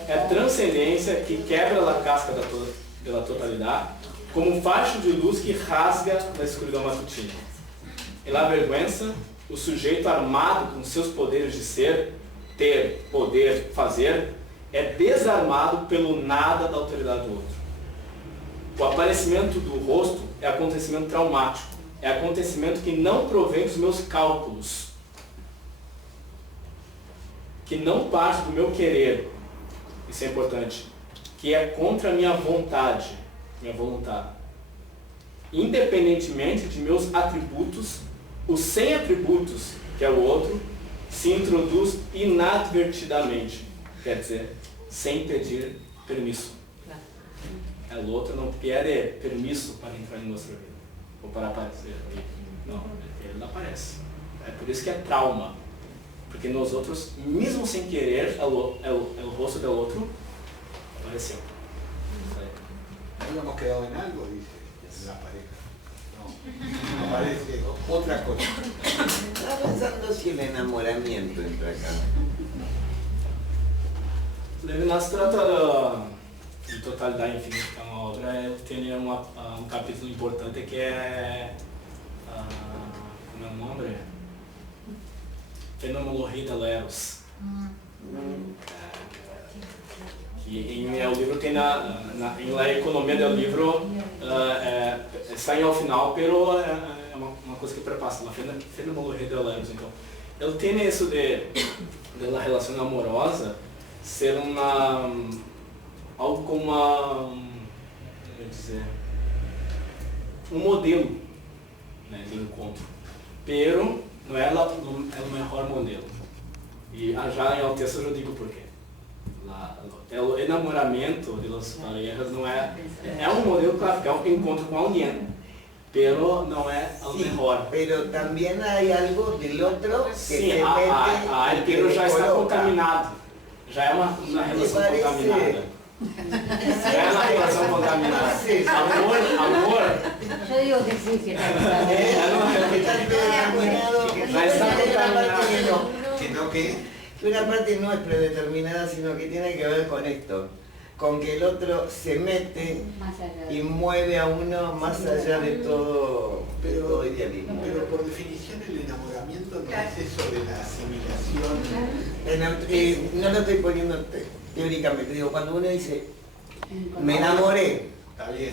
É transcendência que quebra a casca da totalidade, como um facho de luz que rasga na escuridão matutina. E na vergüenza, o sujeito armado com seus poderes de ser, ter, poder, fazer, é desarmado pelo nada da autoridade do outro. O aparecimento do rosto é acontecimento traumático, é acontecimento que não provém dos meus cálculos, que não parte do meu querer, isso é importante, que é contra a minha vontade, Independentemente de meus atributos, os sem atributos, que é o outro, se introduz inadvertidamente, quer dizer, sem pedir permisso. O outro não pede permisso para entrar em nossa vida, ou para aparecer. Não, ele não aparece. É por isso que é trauma. Porque nós outros, mesmo sem querer, o rosto do outro apareceu. Habíamos quedado en algo, dice la pareja. No, aparece otra cosa. Estaba pensando si el enamoramiento entra acá. Levinas trata de totalidade infinita, que é uma obra, tem um capítulo importante que é, como é o nome? Fenomenologia del Eros. Que o livro tem em la economia do livro está ao final, pero é uma coisa que perpassa, a fenomenologia del Eros. Então, ele tem isso de la relação amorosa ser algo como um modelo, né, de encontro, pero não é o melhor modelo. E já em Alteza eu digo por quê. O enamoramento de las parejas não é um modelo claro, é um encontro com alguém, pero não é o melhor. Pero también hay algo del otro que sim, se mete pero já está coloca. contaminado. Já é uma relação contaminada. Já é uma relação contaminada. Amor. Yo digo que sí, que está Já está contaminado. Sino que Que una parte no es predeterminada, sino que tiene que ver con esto, con que el otro se mete más allá. y mueve a uno más allá de todo, todo idealismo. pero por definición el enamoramiento no es eso de la asimilación. No lo estoy poniendo teóricamente, digo, cuando uno dice, me enamoré, Está bien.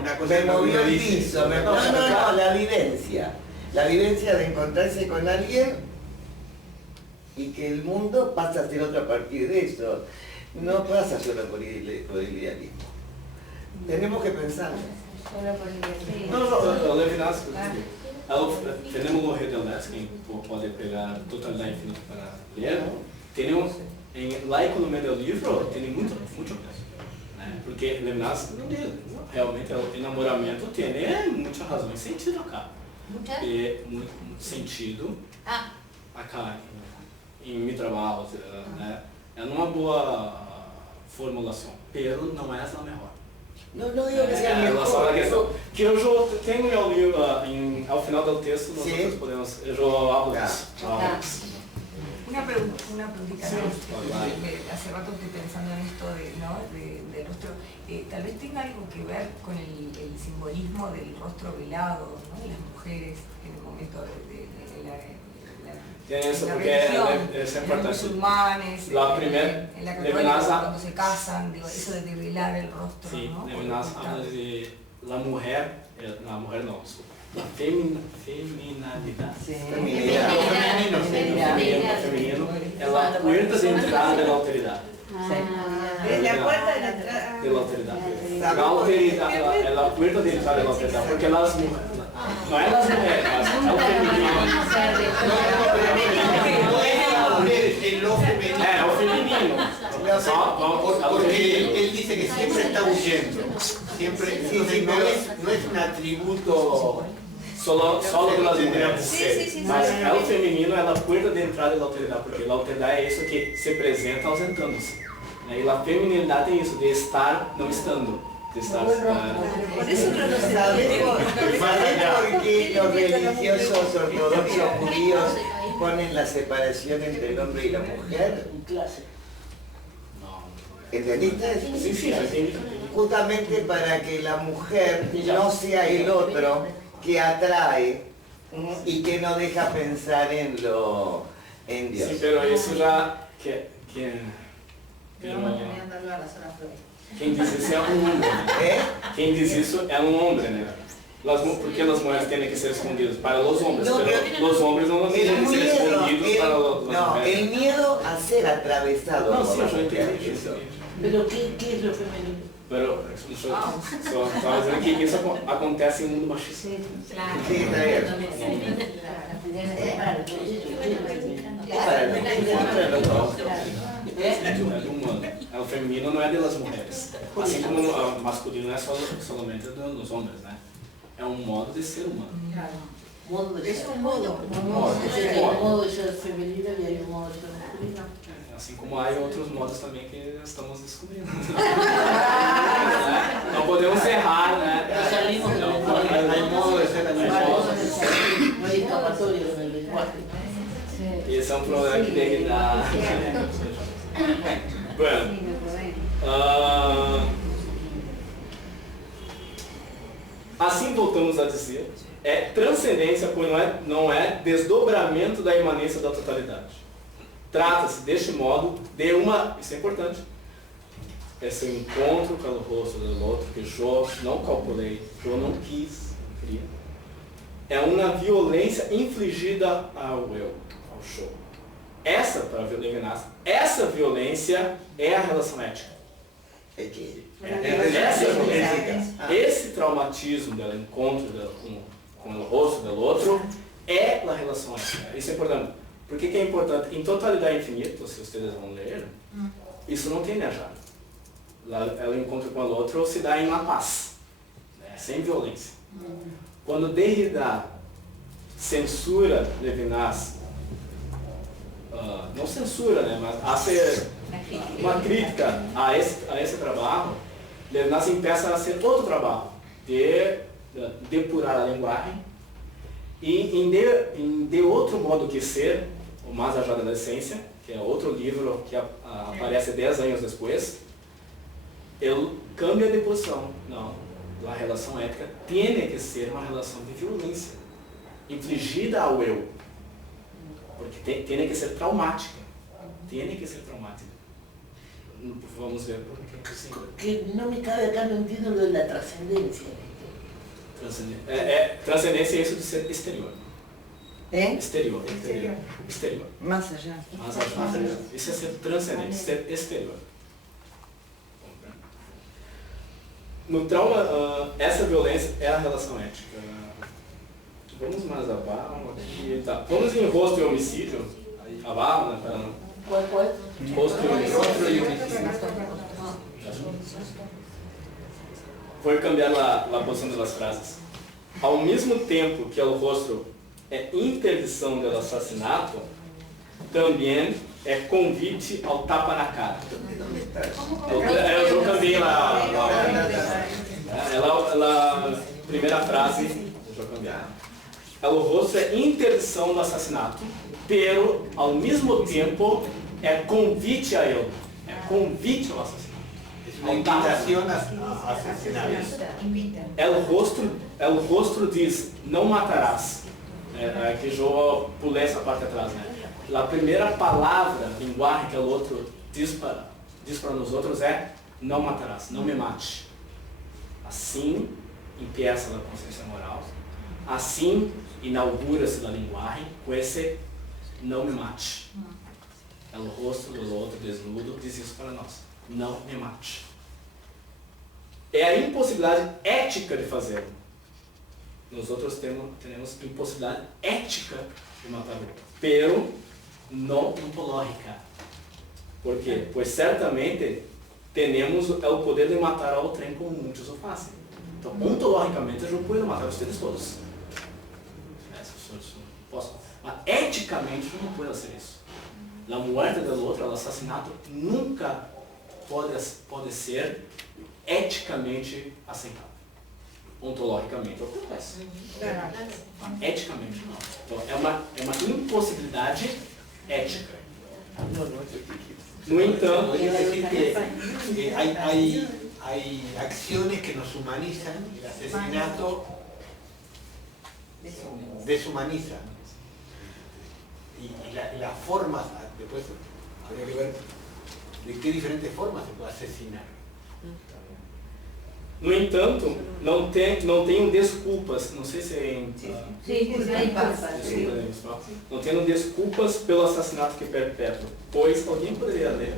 Una cosa me que no movió el dice. piso, no, la vivencia. La vivencia de encontrarse con alguien y que el mundo pasa a ser otro a partir de eso. No pasa solo por el idealismo. Tenemos que pensar. Solo por el Não, Levinas, a fenomenologia de Deleuze, quem pode pegar Totalidade Infinita para ler, lá a economia do livro tem muito peso, né? Porque Levinas, realmente, o enamoramento tem muita razão e sentido acá. E muito sentido acá em meu trabalho, né? É uma boa formulação, pero não é a melhor. No digo que sea mejor. Que eu tenho meu livro, ao final do texto, nós podemos, eu hablo disso. Una preguntita. Hace rato estoy pensando en esto del rostro. Tal vez tenga algo que ver con el simbolismo del rostro velado, ¿no? De las mujeres en el momento de la porque religión, es los importante. musulmanes, en la católica cuando se casan, digo, eso de develar el rostro, Sí, ¿no? Levinas habla de la mujer no, la feminalidad. Femenino é a puerta de entrada da alteridade. Es la puerta de la entrada. De la alteridad. La alteridad é a puerta de entrada da alteridade, porque elas não é as mulheres, mas é o feminino. No es la mujer, es lo femenino. É o feminino. Porque él dice que siempre está huyendo. Siempre, entonces no es un atributo solo de las mujeres. Sí. Mas é o feminino, é a puerta de entrada da alteridade, porque a alteridade é isso que se apresenta ausentando-se. E a feminilidade é isso, de estar não estando. De estar, Por eso no lo sé. ¿Sabés por qué los religiosos ortodoxos judíos ponen la separación entre el hombre y la mujer? ¿Entendiste? Sí, entendi. Justamente para que la mujer no sea el otro que atrae y que no deja pensar en Dios. Sí, pero eso ya quem diz isso é um homem, né? Quem diz isso é um homem, né? Porque as mulheres têm que ser escondidas para os homens, pero os homens não têm que ser escondidos para as mulheres. No, el miedo a ser atravesado. Não, por sim, la eu já mujer. entendi isso. Pero ¿qué es lo femenino? Pero só dizendo que isso acontece em mundo machista. Sí, está bien. Para los dos. É do humano. O feminino não é das mulheres. Assim como o masculino não é somente dos homens, né? É um modo de ser humano. Modo de Es ser. un modo. Hay un modo de ser femenino y hay un modo de ser masculino. Assim como há outros modos também que estamos descobrindo. Não podemos errar, né? No salimos del lenguaje. Hay modo de ser No hay escapatoria en el lenguaje. Esse é um problema que tem que dar. Bueno, assim voltamos a dizer, transcendência não é desdobramento da imanência da totalidade. Trata-se, deste modo, de isso é importante, esse encontro com o rosto do outro que eu não calculei, eu não quis, não queria. É uma violência infligida ao eu, ao show. Essa, para Levinas, essa violência é a relação ética. Esse traumatismo do encontro com o rosto do outro é a relação ética. Isso é importante. Por que é importante? Em Totalidade Infinita, se vocês vão ler, isso não tem nejar. O encontro com o outro se dá em uma paz, né? Sem violência. Quando Derrida censura Levinas, não censura, né, mas hace uma crítica a esse trabalho, Levinas começa a fazer outro trabalho de depurar a linguagem e de outro modo que ser, o Mais Allá da Essência, que é outro livro que aparece 10 anos depois. Ele cambia de posição. Não, a relação ética tem que ser uma relação de violência infligida ao eu, porque tem que ser traumática. Tem que ser traumática. vamos ver por que é impossível. Que no me cabe acá, no entiendo lo de la trascendencia. Transcendência é isso de ser exterior. ¿Eh? Exterior. Más allá. Más allá. Isso é ser transcendente, ser exterior. No trauma, essa violência é a relação ética. Vamos mais abaixo aqui. Tá. Vamos em rosto e homicídio. Abaixo, né? Para não. ¿Cuál? Rosto e homicídio. Vou cambiar a posição das frases. Ao mesmo tempo que o rosto é interdição do assassinato, também é convite ao tapa na cara. Eu cambiei lá. Ela primeira frase, deixa eu cambiar. O rosto é interdição do assassinato, pero ao mesmo tempo é convite a ele. É convite ao assassinato. Es una invitación a asesinar. O rosto diz, não matarás. Que eu pulei essa parte atrás, né? A primeira palavra, linguagem que o outro diz para nós outros é não matarás, não me mate. Assim empieza a consciência moral. Assim inaugura-se a linguagem com esse não me mate. O rosto do outro desnudo diz isso para nós. Não me mate. É a impossibilidade ética de fazê-lo. Nós outros temos impossibilidade ética de matar o outro, pero não ontológica. ¿Por quê? Pois certamente temos o poder de matar a outrem como muitos o fazem. Então, ontologicamente, eu posso matar vocês todos. Posso. Mas eticamente, eu não posso fazer isso. A morte do outro, o assassinato, nunca pode ser eticamente aceitável. Ontologicamente acontece. Eticamente não. Então, é uma impossibilidade ética. No entanto, Podría decir que hay acciones que nos humanizan, el asesinato deshumaniza. Y las formas, después habría que ver de qué diferentes formas se puede asesinar. No entanto, não tenho desculpas, não sei se é em... Não tenho desculpas pelo assassinato que perpetro, pois alguém poderia ler.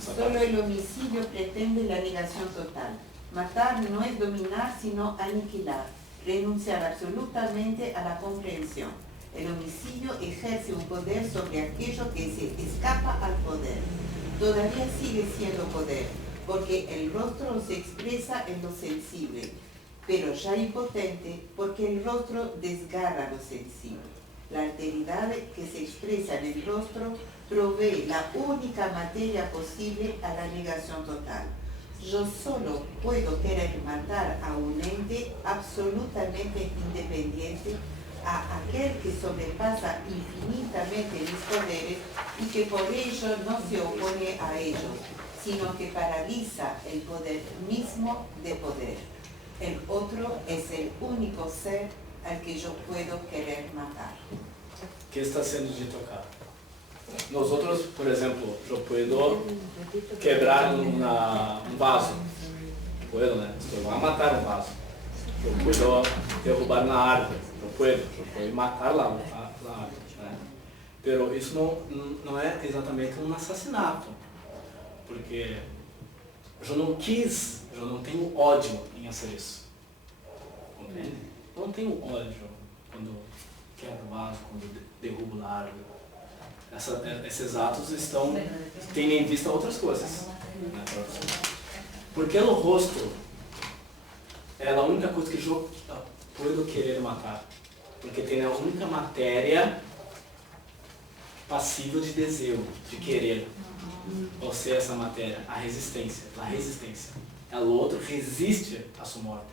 Solo el homicidio pretende la negación total. Matar no es dominar, sino aniquilar, renunciar absolutamente a la comprensión. El homicidio ejerce un poder sobre aquello que se escapa al poder. Todavía sigue siendo poder, porque el rostro se expresa en lo sensible, pero ya impotente porque el rostro desgarra lo sensible. La alteridad que se expresa en el rostro provee la única materia posible a la negación total. Yo solo puedo querer matar a un ente absolutamente independiente, a aquel que sobrepasa infinitamente mis poderes y que por ello no se opone a ellos, sino que paraliza el poder mismo de poder. El otro es el único ser al que yo puedo querer matar. Que está sendo dito acá. Nosotros, por exemplo, eu puedo quebrar um vaso. Puedo, né? Eu vou matar um vaso. Eu puedo derrubar na árvore. Eu puedo matar lá a árvore. Né? Pero isso não é exatamente um assassinato. Porque eu não quis, eu não tenho ódio em fazer isso. Compreende? Eu não tenho ódio quando quebro o vaso, quando derrubo na árvore. Esses atos têm em vista outras coisas. Né? Porque o rosto é a única coisa que eu posso querer matar. Porque tem a única matéria passível de desejo, de querer. Ou seja, essa matéria, a resistência. O outro resiste à sua morte.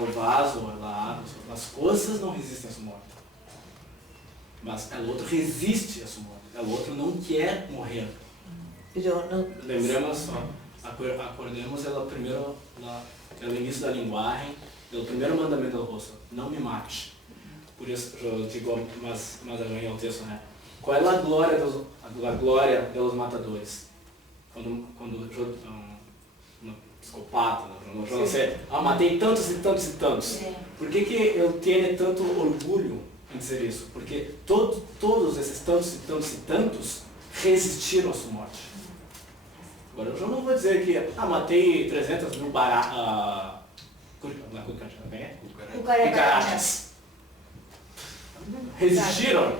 O vaso, a árvore, as coisas não resistem à sua morte. Mas o outro resiste à sua morte. O outro não quer morrer. Lembremos só, acordemos o início da linguagem, o primeiro mandamento do rosto, não me mate. Por isso eu digo mais além ao texto, né? Qual é a glória dos matadores? quando uma psicopata, eu não sei, matei tantos e tantos e tantos. Por que eu tenho tanto orgulho em dizer isso? Porque todos esses tantos e tantos e tantos resistiram à sua morte. Agora, eu não vou dizer que matei 300 mil cucarachas. Resistiram?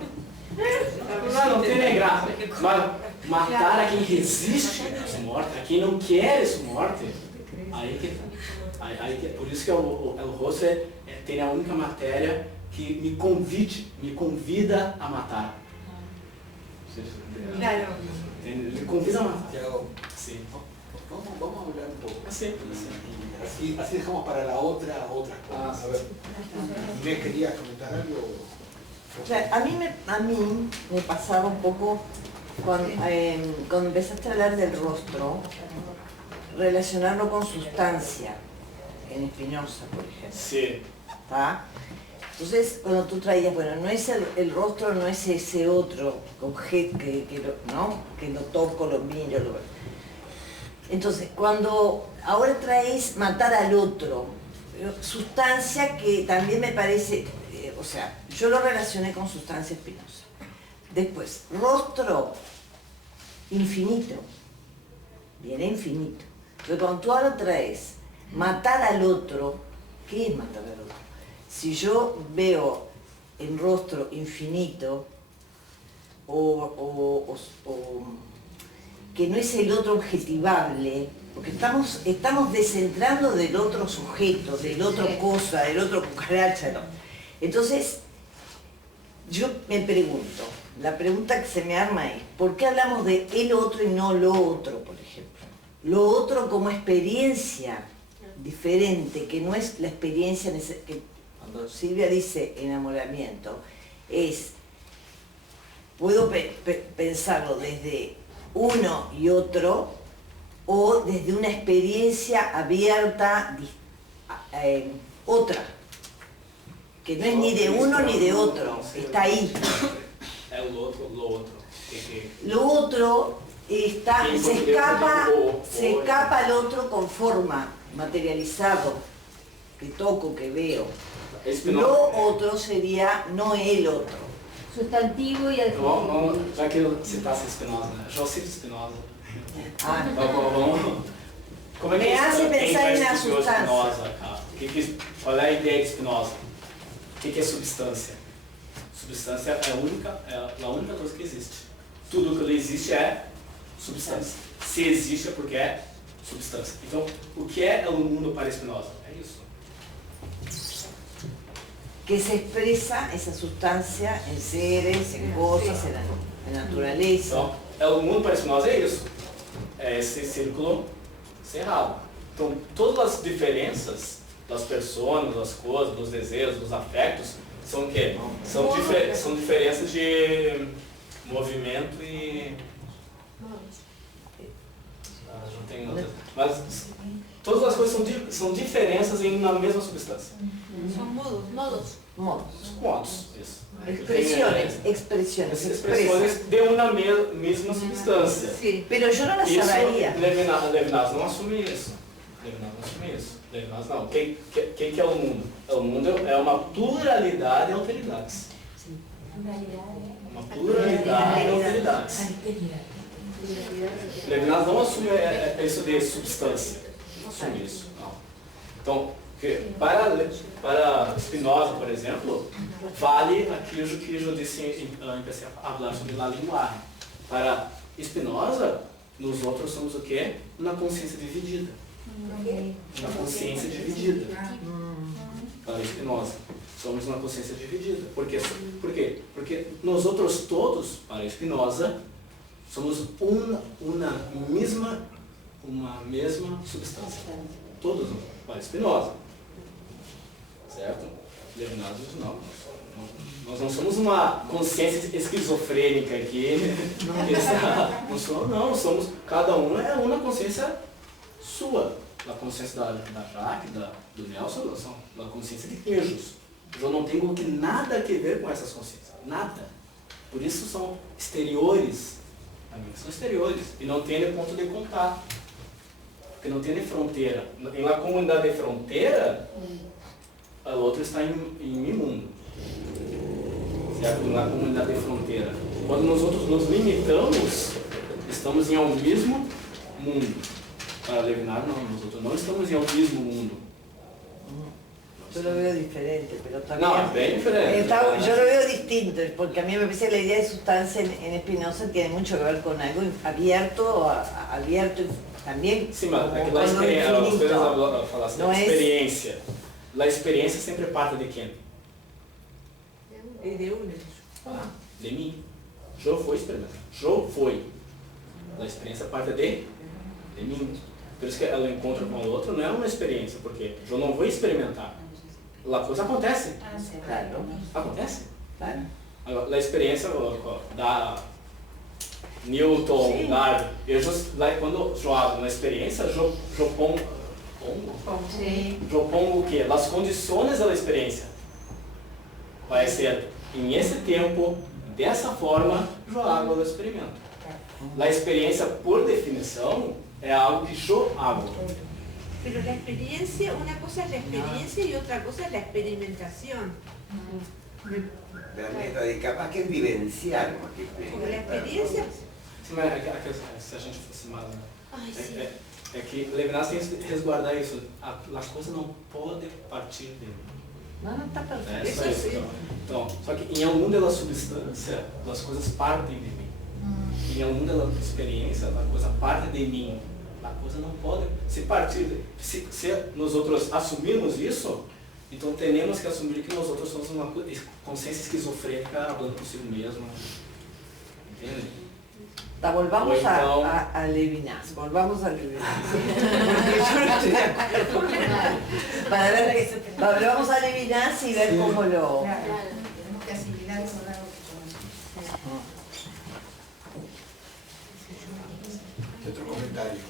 Não tem nem graça. Mas matar a quem resiste à sua morte, a quem não quer a sua morte, aí que por isso que o rosto tem a única matéria que me convida a matar. Claro. Me convida a matar. Tiago, Sim. vamos a hablar un poco. Assim. Así dejamos para la otras cosas. A ver, ¿me querías comentar algo? O sea, a mí me pasaba un poco cuando empezaste a hablar del rostro, relacionarlo con sustancia, en Spinoza, por ejemplo. Sí. ¿Tá? Entonces, cuando tú traías, bueno, no es el rostro, no es ese otro objeto que lo toco, lo miro, Entonces, cuando ahora traes matar al otro, sustancia que también me parece, o sea, yo lo relacioné con sustancia Spinoza. Después, rostro infinito, viene infinito. Entonces, cuando tú ahora traes matar al otro, ¿qué es matar al otro? Si yo veo el rostro infinito o que no es el otro objetivable, porque estamos descentrando del otro sujeto, del otro cosa, del otro cucaracha, ¿no? Entonces, yo me pregunto, la pregunta que se me arma es, ¿por qué hablamos de el otro y no lo otro, por ejemplo? Lo otro como experiencia diferente, que no es la experiencia que cuando Silvia dice enamoramiento, es, puedo pensarlo desde uno y otro, o desde una experiencia abierta, otra, que no es ni de uno ni de otro, está ahí. Lo otro se escapa al otro con forma, materializado, que toco, que veo. Lo otro sería no el otro. Sustantivo y adjetivo. Já que eu citasse Spinoza, eu cito Spinoza. Como é que Me hace pensar na substância. Spinoza, cara? Qual é a ideia de Spinoza? O que é substância? Substância é a única coisa que existe. Tudo que existe é substância. Se existe é porque é substância. Então, o que é o mundo para Spinoza? É isso. Que se expresa esa sustancia en seres, en cosas, en la naturaleza. Então, o mundo para Spinoza é isso. É esse círculo cerrado. Então, todas as diferenças das pessoas, das coisas, dos desejos, dos afetos, são o quê? São diferenças de movimento e... não tem outra. Mas todas as coisas são diferenças na mesma substância. Son modos. Modos, isso. Expresiones de uma mesma substância. Sí, pero yo no las sabería. Levinas não assume isso. Levinas não. O que é o mundo? O mundo é uma pluralidade de alteridades. Uma pluralidade de alteridades. Levinas não assume isso de substância. Não assume isso. Não. Então, para Spinoza, por exemplo, vale aquilo que eu disse em PC a falar sobre a linguagem. Para Spinoza, nós outros somos o quê? Uma consciência dividida. Uma consciência dividida. Para Spinoza, somos uma consciência dividida. Por quê? Porque nós outros todos, para Spinoza, somos uma mesma substância. Todos para Spinoza. Certo? Levinas não. Nós não somos uma consciência esquizofrênica aqui. Não, somos, cada um é uma consciência sua. A consciência da Jaque, do Nelson, são a consciência de anjos. Eu não tenho nada a ver com essas consciências. Nada. Por isso são exteriores Amigos são exteriores e não tem ponto de contato. Porque não tem fronteira. Em la comunidade de fronteira, o outro está em meu mundo. Certo? Na comunidade de fronteira. Quando nós outros nos limitamos, estamos em um mesmo mundo. Para Levinas, não, nós outros não estamos em um mesmo mundo. Yo lo veo diferente, pero también... No, es bien diferente. Yo lo veo distinto, porque a mí me parece que la idea de sustancia en Spinoza tiene mucho que ver con algo abierto, abierto también. Sim, mas como é que con lo infinito. a experiência. A experiência sempre parte de quem? De uno. De mim. Eu fui experimentar. Eu fui. A experiência parte de mim. Por isso que ela encontra com o outro não é uma experiência, porque eu não vou experimentar. A coisa acontece. Claro. Acontece. Claro. A experiência da Newton, Darwin, quando eu abro uma experiência, eu pongo o quê? As condições da experiência. Vai ser, em esse tempo, dessa forma, eu hago o experimento. A experiência, por definição, é algo que eu hago. Pero la experiencia, una cosa es la experiencia y otra cosa es la experimentación. Realmente, capaz que es vivenciar más que Porque la experimentar. experiencia... Sim, mas se a gente fosse mais... Ai, sim. É que Levinas tem que resguardar isso. As coisas não podem partir dele. No, está perfecto. É só isso. Então, só que em algum da substância, as coisas partem de mim. Em algum da experiência, a coisa parte de mim. A coisa não pode se partir. Se nós outros assumirmos isso, então temos que assumir que nós outros somos uma consciência esquizofrênica falando consigo mesmo. Entende? Tá, volvamos O então- a Levinas, volvamos a Levinas. Porque yo no estoy de acuerdo. Para ver que, vamos a Levinas y ver cómo lo... Tenemos que asimilar con algo que Otro comentario.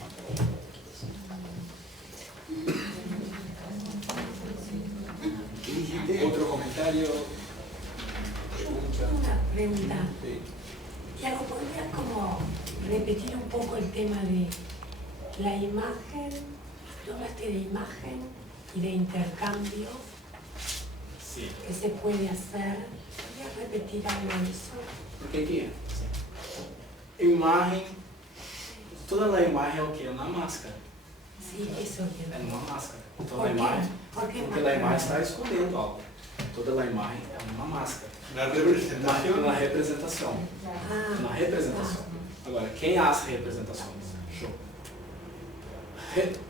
¿Qué dijiste? Otro comentario. Una pregunta. Sí. Tiago, ¿podrías como repetir un poco el tema de la imagen? Tú hablaste de imagen y de intercambio Sim. que se puede hacer. ¿Podrías repetir algo de eso? Porque aqui, imagem, toda a imagem é o que? É uma máscara. Sí, eso É quiero. uma máscara. Então ¿Por a qué? imagem, ¿Por qué porque a imagem está escondendo algo. Toda a imagem é uma máscara. La Uma representación. representação. Ah, Uma representação. Agora, quem as representações? Show.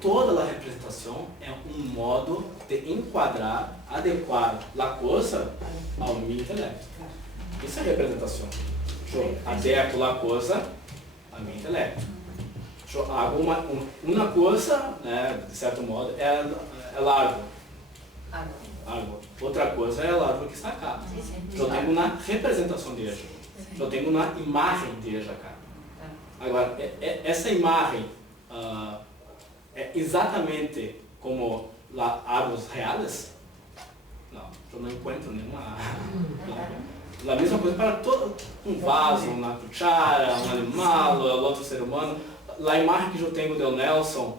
Toda a representação é um modo de enquadrar, adequar a coisa ao meu intelecto. Isso é representação. Eu adequo a coisa ao meu intelecto. Eu hago uma coisa, né, de certo modo, é largo. Árvore. Outra coisa é a árvore que está cá. Eu tenho uma representação dela. Eu tenho uma imagem dela cá. Agora, essa imagem é exatamente como as árvores reais? Não, eu não encontro nenhuma. A mesma coisa para todo vaso, uma cuchara, um animal, outro ser humano. A imagem que eu tenho do Nelson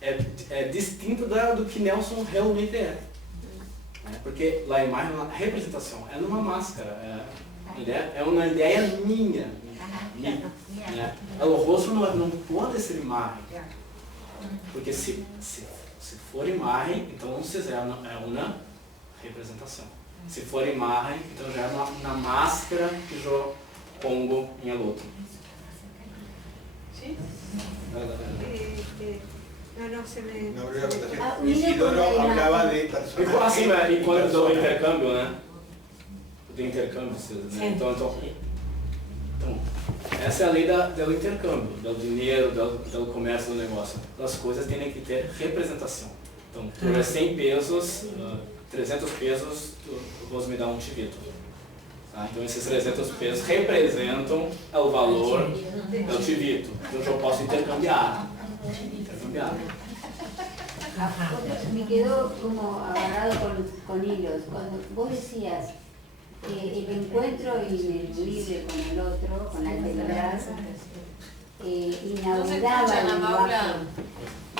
é distinta do que Nelson realmente é. Porque a imagem é uma representação, é uma máscara, é uma ideia minha. O rosto não pode ser imagem, porque se for imagem, então não se é uma representação. Se for imagem, então já é uma máscara que eu pongo em outro. ¿Sí? No, se me... Una breve Ah, acotación. un minuto Isidoro de hablaba imagen. de personajes. Assim, e quando do personas. intercâmbio, né? Do intercâmbio, né? Então, essa é a lei do intercâmbio, do dinheiro, do comércio, do negócio. As coisas têm que ter representação. Então, por 100 pesos, 300 pesos, você me dá um chivito. Tá? Então, esses 300 pesos representam o valor do chivito. Então, eu posso intercambiar. Me quedó como agarrado con hilos. Cuando vos decías el encuentro ineludible con el otro, con la alteridad, inauguraba el lenguaje.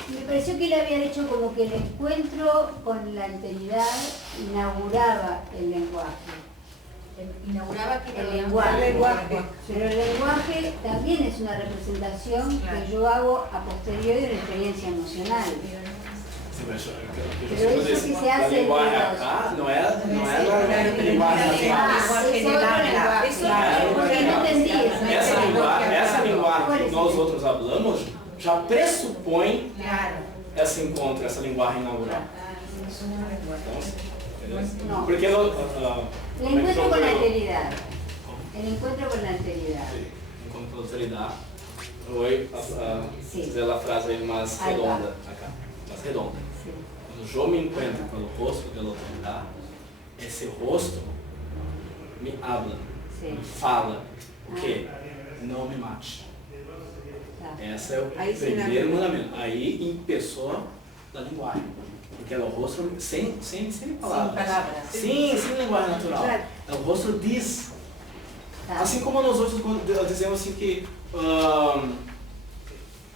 Me pareció que él había dicho como que el encuentro con la alteridad inauguraba el lenguaje. Inauguraba que El lenguaje. Pero el lenguaje también es una representación que yo hago a posteriori de la experiencia emocional. Pero eso que se hace a linguagem acá não é a linguagem essa linguagem que nós outros falamos já pressupõe esse encontro, essa linguagem inaugural. No. Porque el encuentro con la alteridad. El encuentro con la alteridad. Encontro com a alteridad. Oi, fazer a frase mais redonda acá, mais redonda. Quando eu me encontro com o rosto da autoridade, esse rosto me habla, me fala o quê? Não me mate. Esse é o primeiro mandamento. Aí em pessoa da linguagem. Porque é o rosto sem palavras. Sem linguagem natural. É o rosto diz. Assim como nós outros dizemos assim que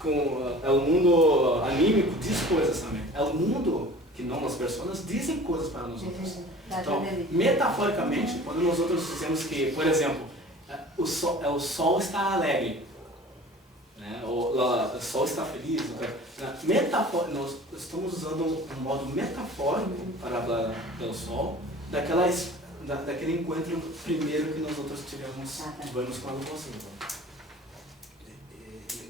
o mundo anímico diz coisas também. É o mundo que não as pessoas dizem coisas para nós outros. Então, metaforicamente, quando nós outros dizemos que, por exemplo, o sol está alegre, né? O sol está feliz, nós estamos usando um modo metafórico para falar do sol, daquele encontro primeiro que nós outros tivemos com o rosto.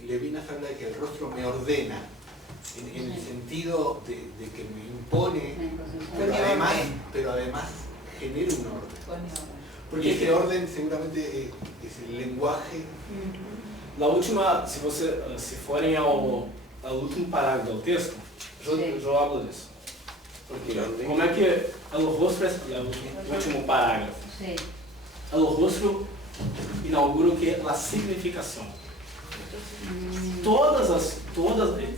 Levinas habla de que el rostro me ordena, en el sentido de que me impone, pero además genera un orden. Porque ese orden seguramente es el lenguaje. Na última, se forem ao último parágrafo do texto, eu hablo disso. Porque como é que o rosto é o último parágrafo? O rosto inaugura o que? A significação.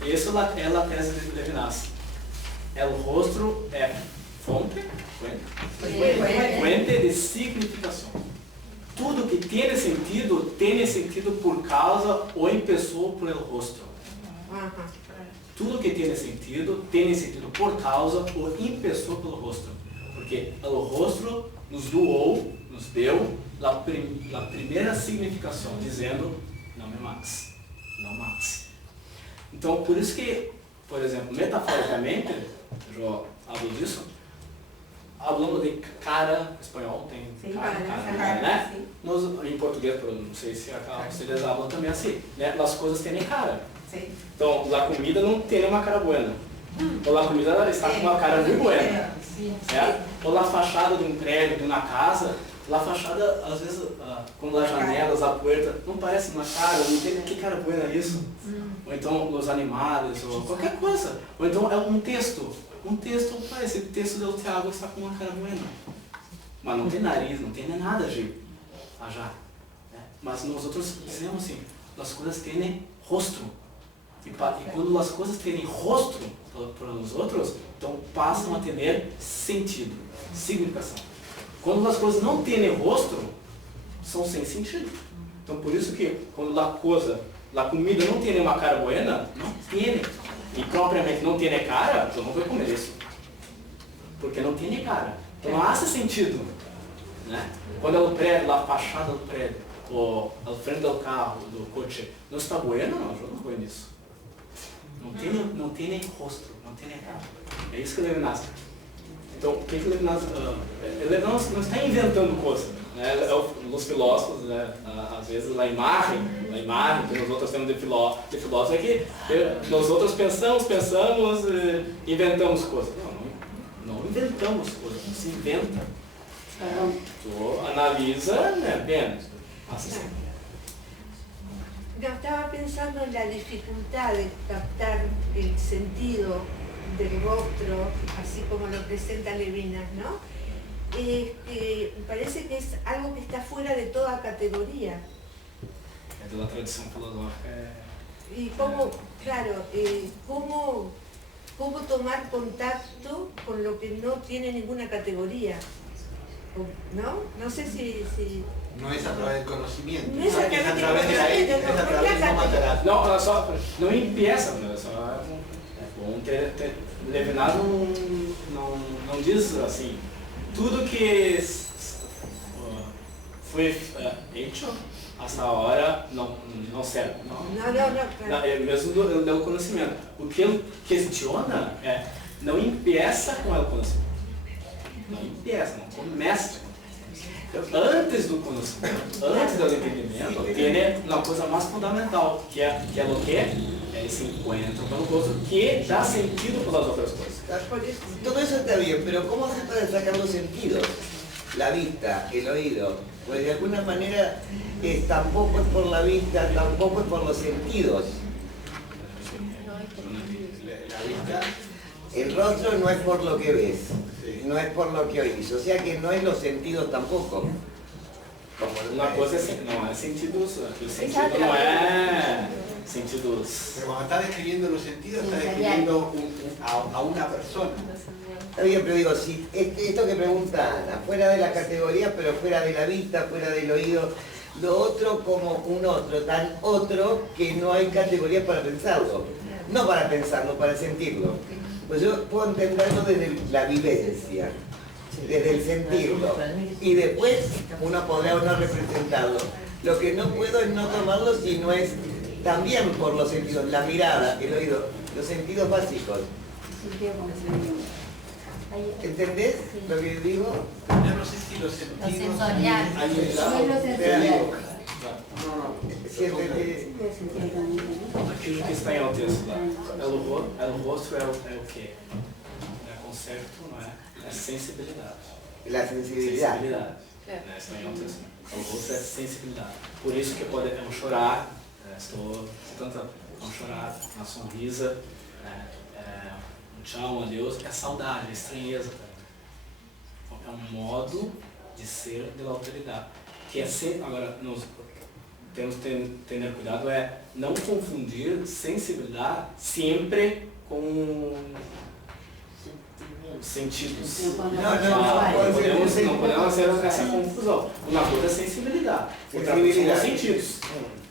Essa é a tese de Levinas. O rosto é fuente de significação. Tudo que tem sentido por causa ou em pessoa por el rosto. Tudo que tem sentido por causa ou em pessoa pelo rosto. Porque o rosto nos deu a primeira significação, dizendo, não me mates, não mates. Então, por isso que, por exemplo, metaforicamente, eu hablo disso, hablando de cara, espanhol tem cara, né? Nós, em português, não sei se vocês falam também assim, né? As coisas têm cara. Então, a comida não tem uma cara buena. Ou a comida está com uma cara muito buena. Ou a fachada de um prédio, de uma casa, a fachada, às vezes, com as janelas, a porta, não parece uma cara, não tem que cara buena isso. Ou então, os animais, ou qualquer coisa. Ou então, é um texto. Esse texto do Tiago está com uma cara buena. Mas não tem nariz, não tem nem nada de já. Mas nós outros dizemos assim, as coisas têm rosto. E quando as coisas têm rosto para nós outros, então passam a ter sentido, significação. Quando as coisas não têm rosto, são sem sentido. Então por isso que quando a comida não tem uma cara buena, não tem. E propriamente não tem cara, eu não vou comer isso. Porque não tem cara. Então não há sentido. Né? Quando o prédio, a fachada do prédio, ou a frente do carro, do coche, não está bueno, não, eu não vou nisso. Não tem nem rosto, não tem nem cara. É isso que o Levinas. Então, o que o Levinas... ele não está inventando coisa. Né? Os filósofos, né? Às vezes, a imagem que nós outros temos de filósofo é que nós outros pensamos, inventamos coisas. Não inventamos coisas, não se inventa. Analisa, né? Bem, assim. No, estaba pensando en la dificultad de captar el sentido del rostro, así como lo presenta Levinas, ¿no? Me parece que es algo que está fuera de toda categoría. De la tradición filosófica. Y cómo, claro, cómo tomar contacto con lo que no tiene ninguna categoría. ¿no? No sé si No es a través del conocimiento, No es a es a través través de la del ética, es a conocimiento, través de no matar a Não, ela só não impeça, né? Só é bom Levinas não diz assim, tudo que foi hecho hasta agora não serve. no, claro. É mesmo do conhecimento. O que ele questiona é não impeça com o conhecimento. Não impeça, não comece. Antes do conhecimento, antes do entendimento, tem uma coisa mais fundamental, que é o que? É esse encontro com o outro, que dá sentido para as outras coisas. Todo eso está bien, pero ¿cómo se puede sacar los sentidos? La vista, el oído. Pues de alguna manera tampoco es por la vista, tampoco es por los sentidos. la vista. El rostro no es por lo que ves, no es por lo que oís, o sea que no es los sentidos tampoco. Uma coisa não é sentidos, o sentido não é sentidos. Pero cuando está describiendo los sentidos, está describiendo a una persona. Está bien, pero digo, si esto que pregunta Ana, fuera de la categoría, pero fuera de la vista, fuera del oído, lo otro como un otro, tan otro que no hay categoría para pensarlo. No para pensarlo, para sentirlo. Pues yo puedo entenderlo desde la vivencia, desde el sentirlo. Y después uno podrá o no representarlo. Lo que no puedo es no tomarlo si no es también por los sentidos, la mirada, el oído, los sentidos básicos. ¿Entendés lo que digo? Yo no sé si los sentidos... sensorial. Hay un Sí, lado- lo sensorial. Aquilo que está em o texto lá. O rosto é o quê? É concepto, não é? É sensibilidade. La sensibilidad. Sensibilidade. Né? Está em o texto. O rosto é sensibilidade. Por isso que pode chorar, estou citando, chorar, uma sonrisa, um tchau, um adeus, é saudade, é estranheza também. É um modo de ser da autoridade. Que é sempre, agora, temos que ter cuidado, é não confundir sensibilidade sempre com sentidos. Não podemos fazer essa confusão. Uma coisa é sensibilidade, outra coisa são os sentidos.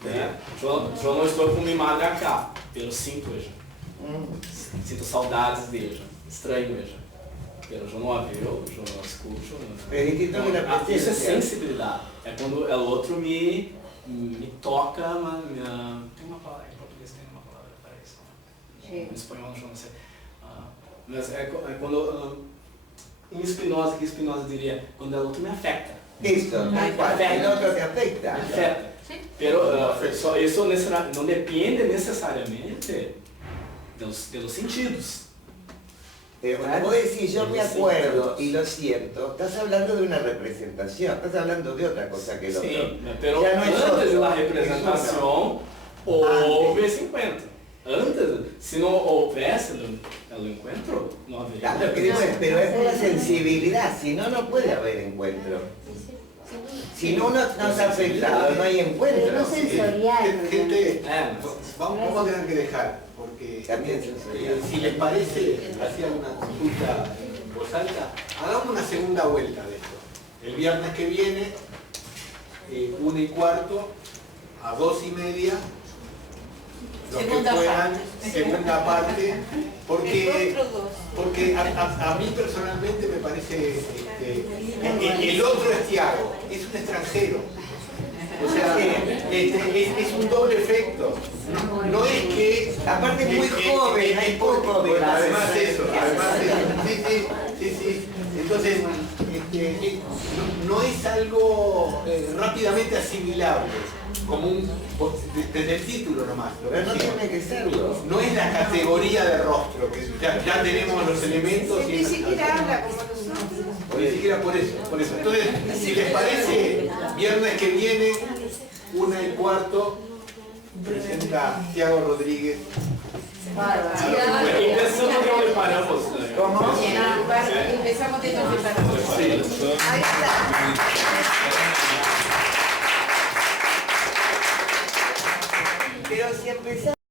Né? Eu não estou com minha madre cá, eu sinto hoje. Sinto saudades dele, estranho hoje. Eu não a viu, eu não escuto. Isso é sensibilidade. É quando o outro me toca, tem uma palavra, em português tem uma palavra para isso. Em espanhol eu não sei. Mas é quando, em Spinoza, que Spinoza diria, quando o outro me afeta. Isso, el otro te afecta. Afeta. Pero isso não depende necessariamente de los sentidos. Pero cuando vos decís yo me acuerdo y lo siento, estás hablando de una representación, estás hablando de otra cosa que el otro. Sim, pero Ya no es antes otro, da representação houve esse encontro. Antes, se não houvesse o encontro, não haveria. Claro, lo que digo es, pero es por la sensibilidad, si no, no puede haber encuentro. Si no, uno no está afectado, no hay Pero encuentro. no sensorial. Gente, vamos a tener que dejar, porque También sensorial. si les parece, hacía una consulta en voz alta, hagamos una segunda vuelta de esto. El viernes que viene, 1:15, a 2:30, los que puedan, segunda parte, porque a mí personalmente me parece el otro es Tiago, es un extranjero. O sea, es un doble efecto. No es que... Aparte es muy joven, hay poco joven. Además eso. Sí. Entonces, no es algo rápidamente asimilable, como desde el título nomás. Pero no tiene que serlo. No es la categoría de rostro, que ya tenemos los elementos. Ni siquiera habla como nosotros. Ni siquiera por eso. Entonces, si les parece, viernes que viene, 1:15, presenta Tiago Rodríguez. E pensando que não reparamos. ¿Cómo? Empezamos de donde paramos. Ahí está. Pero si empezamos...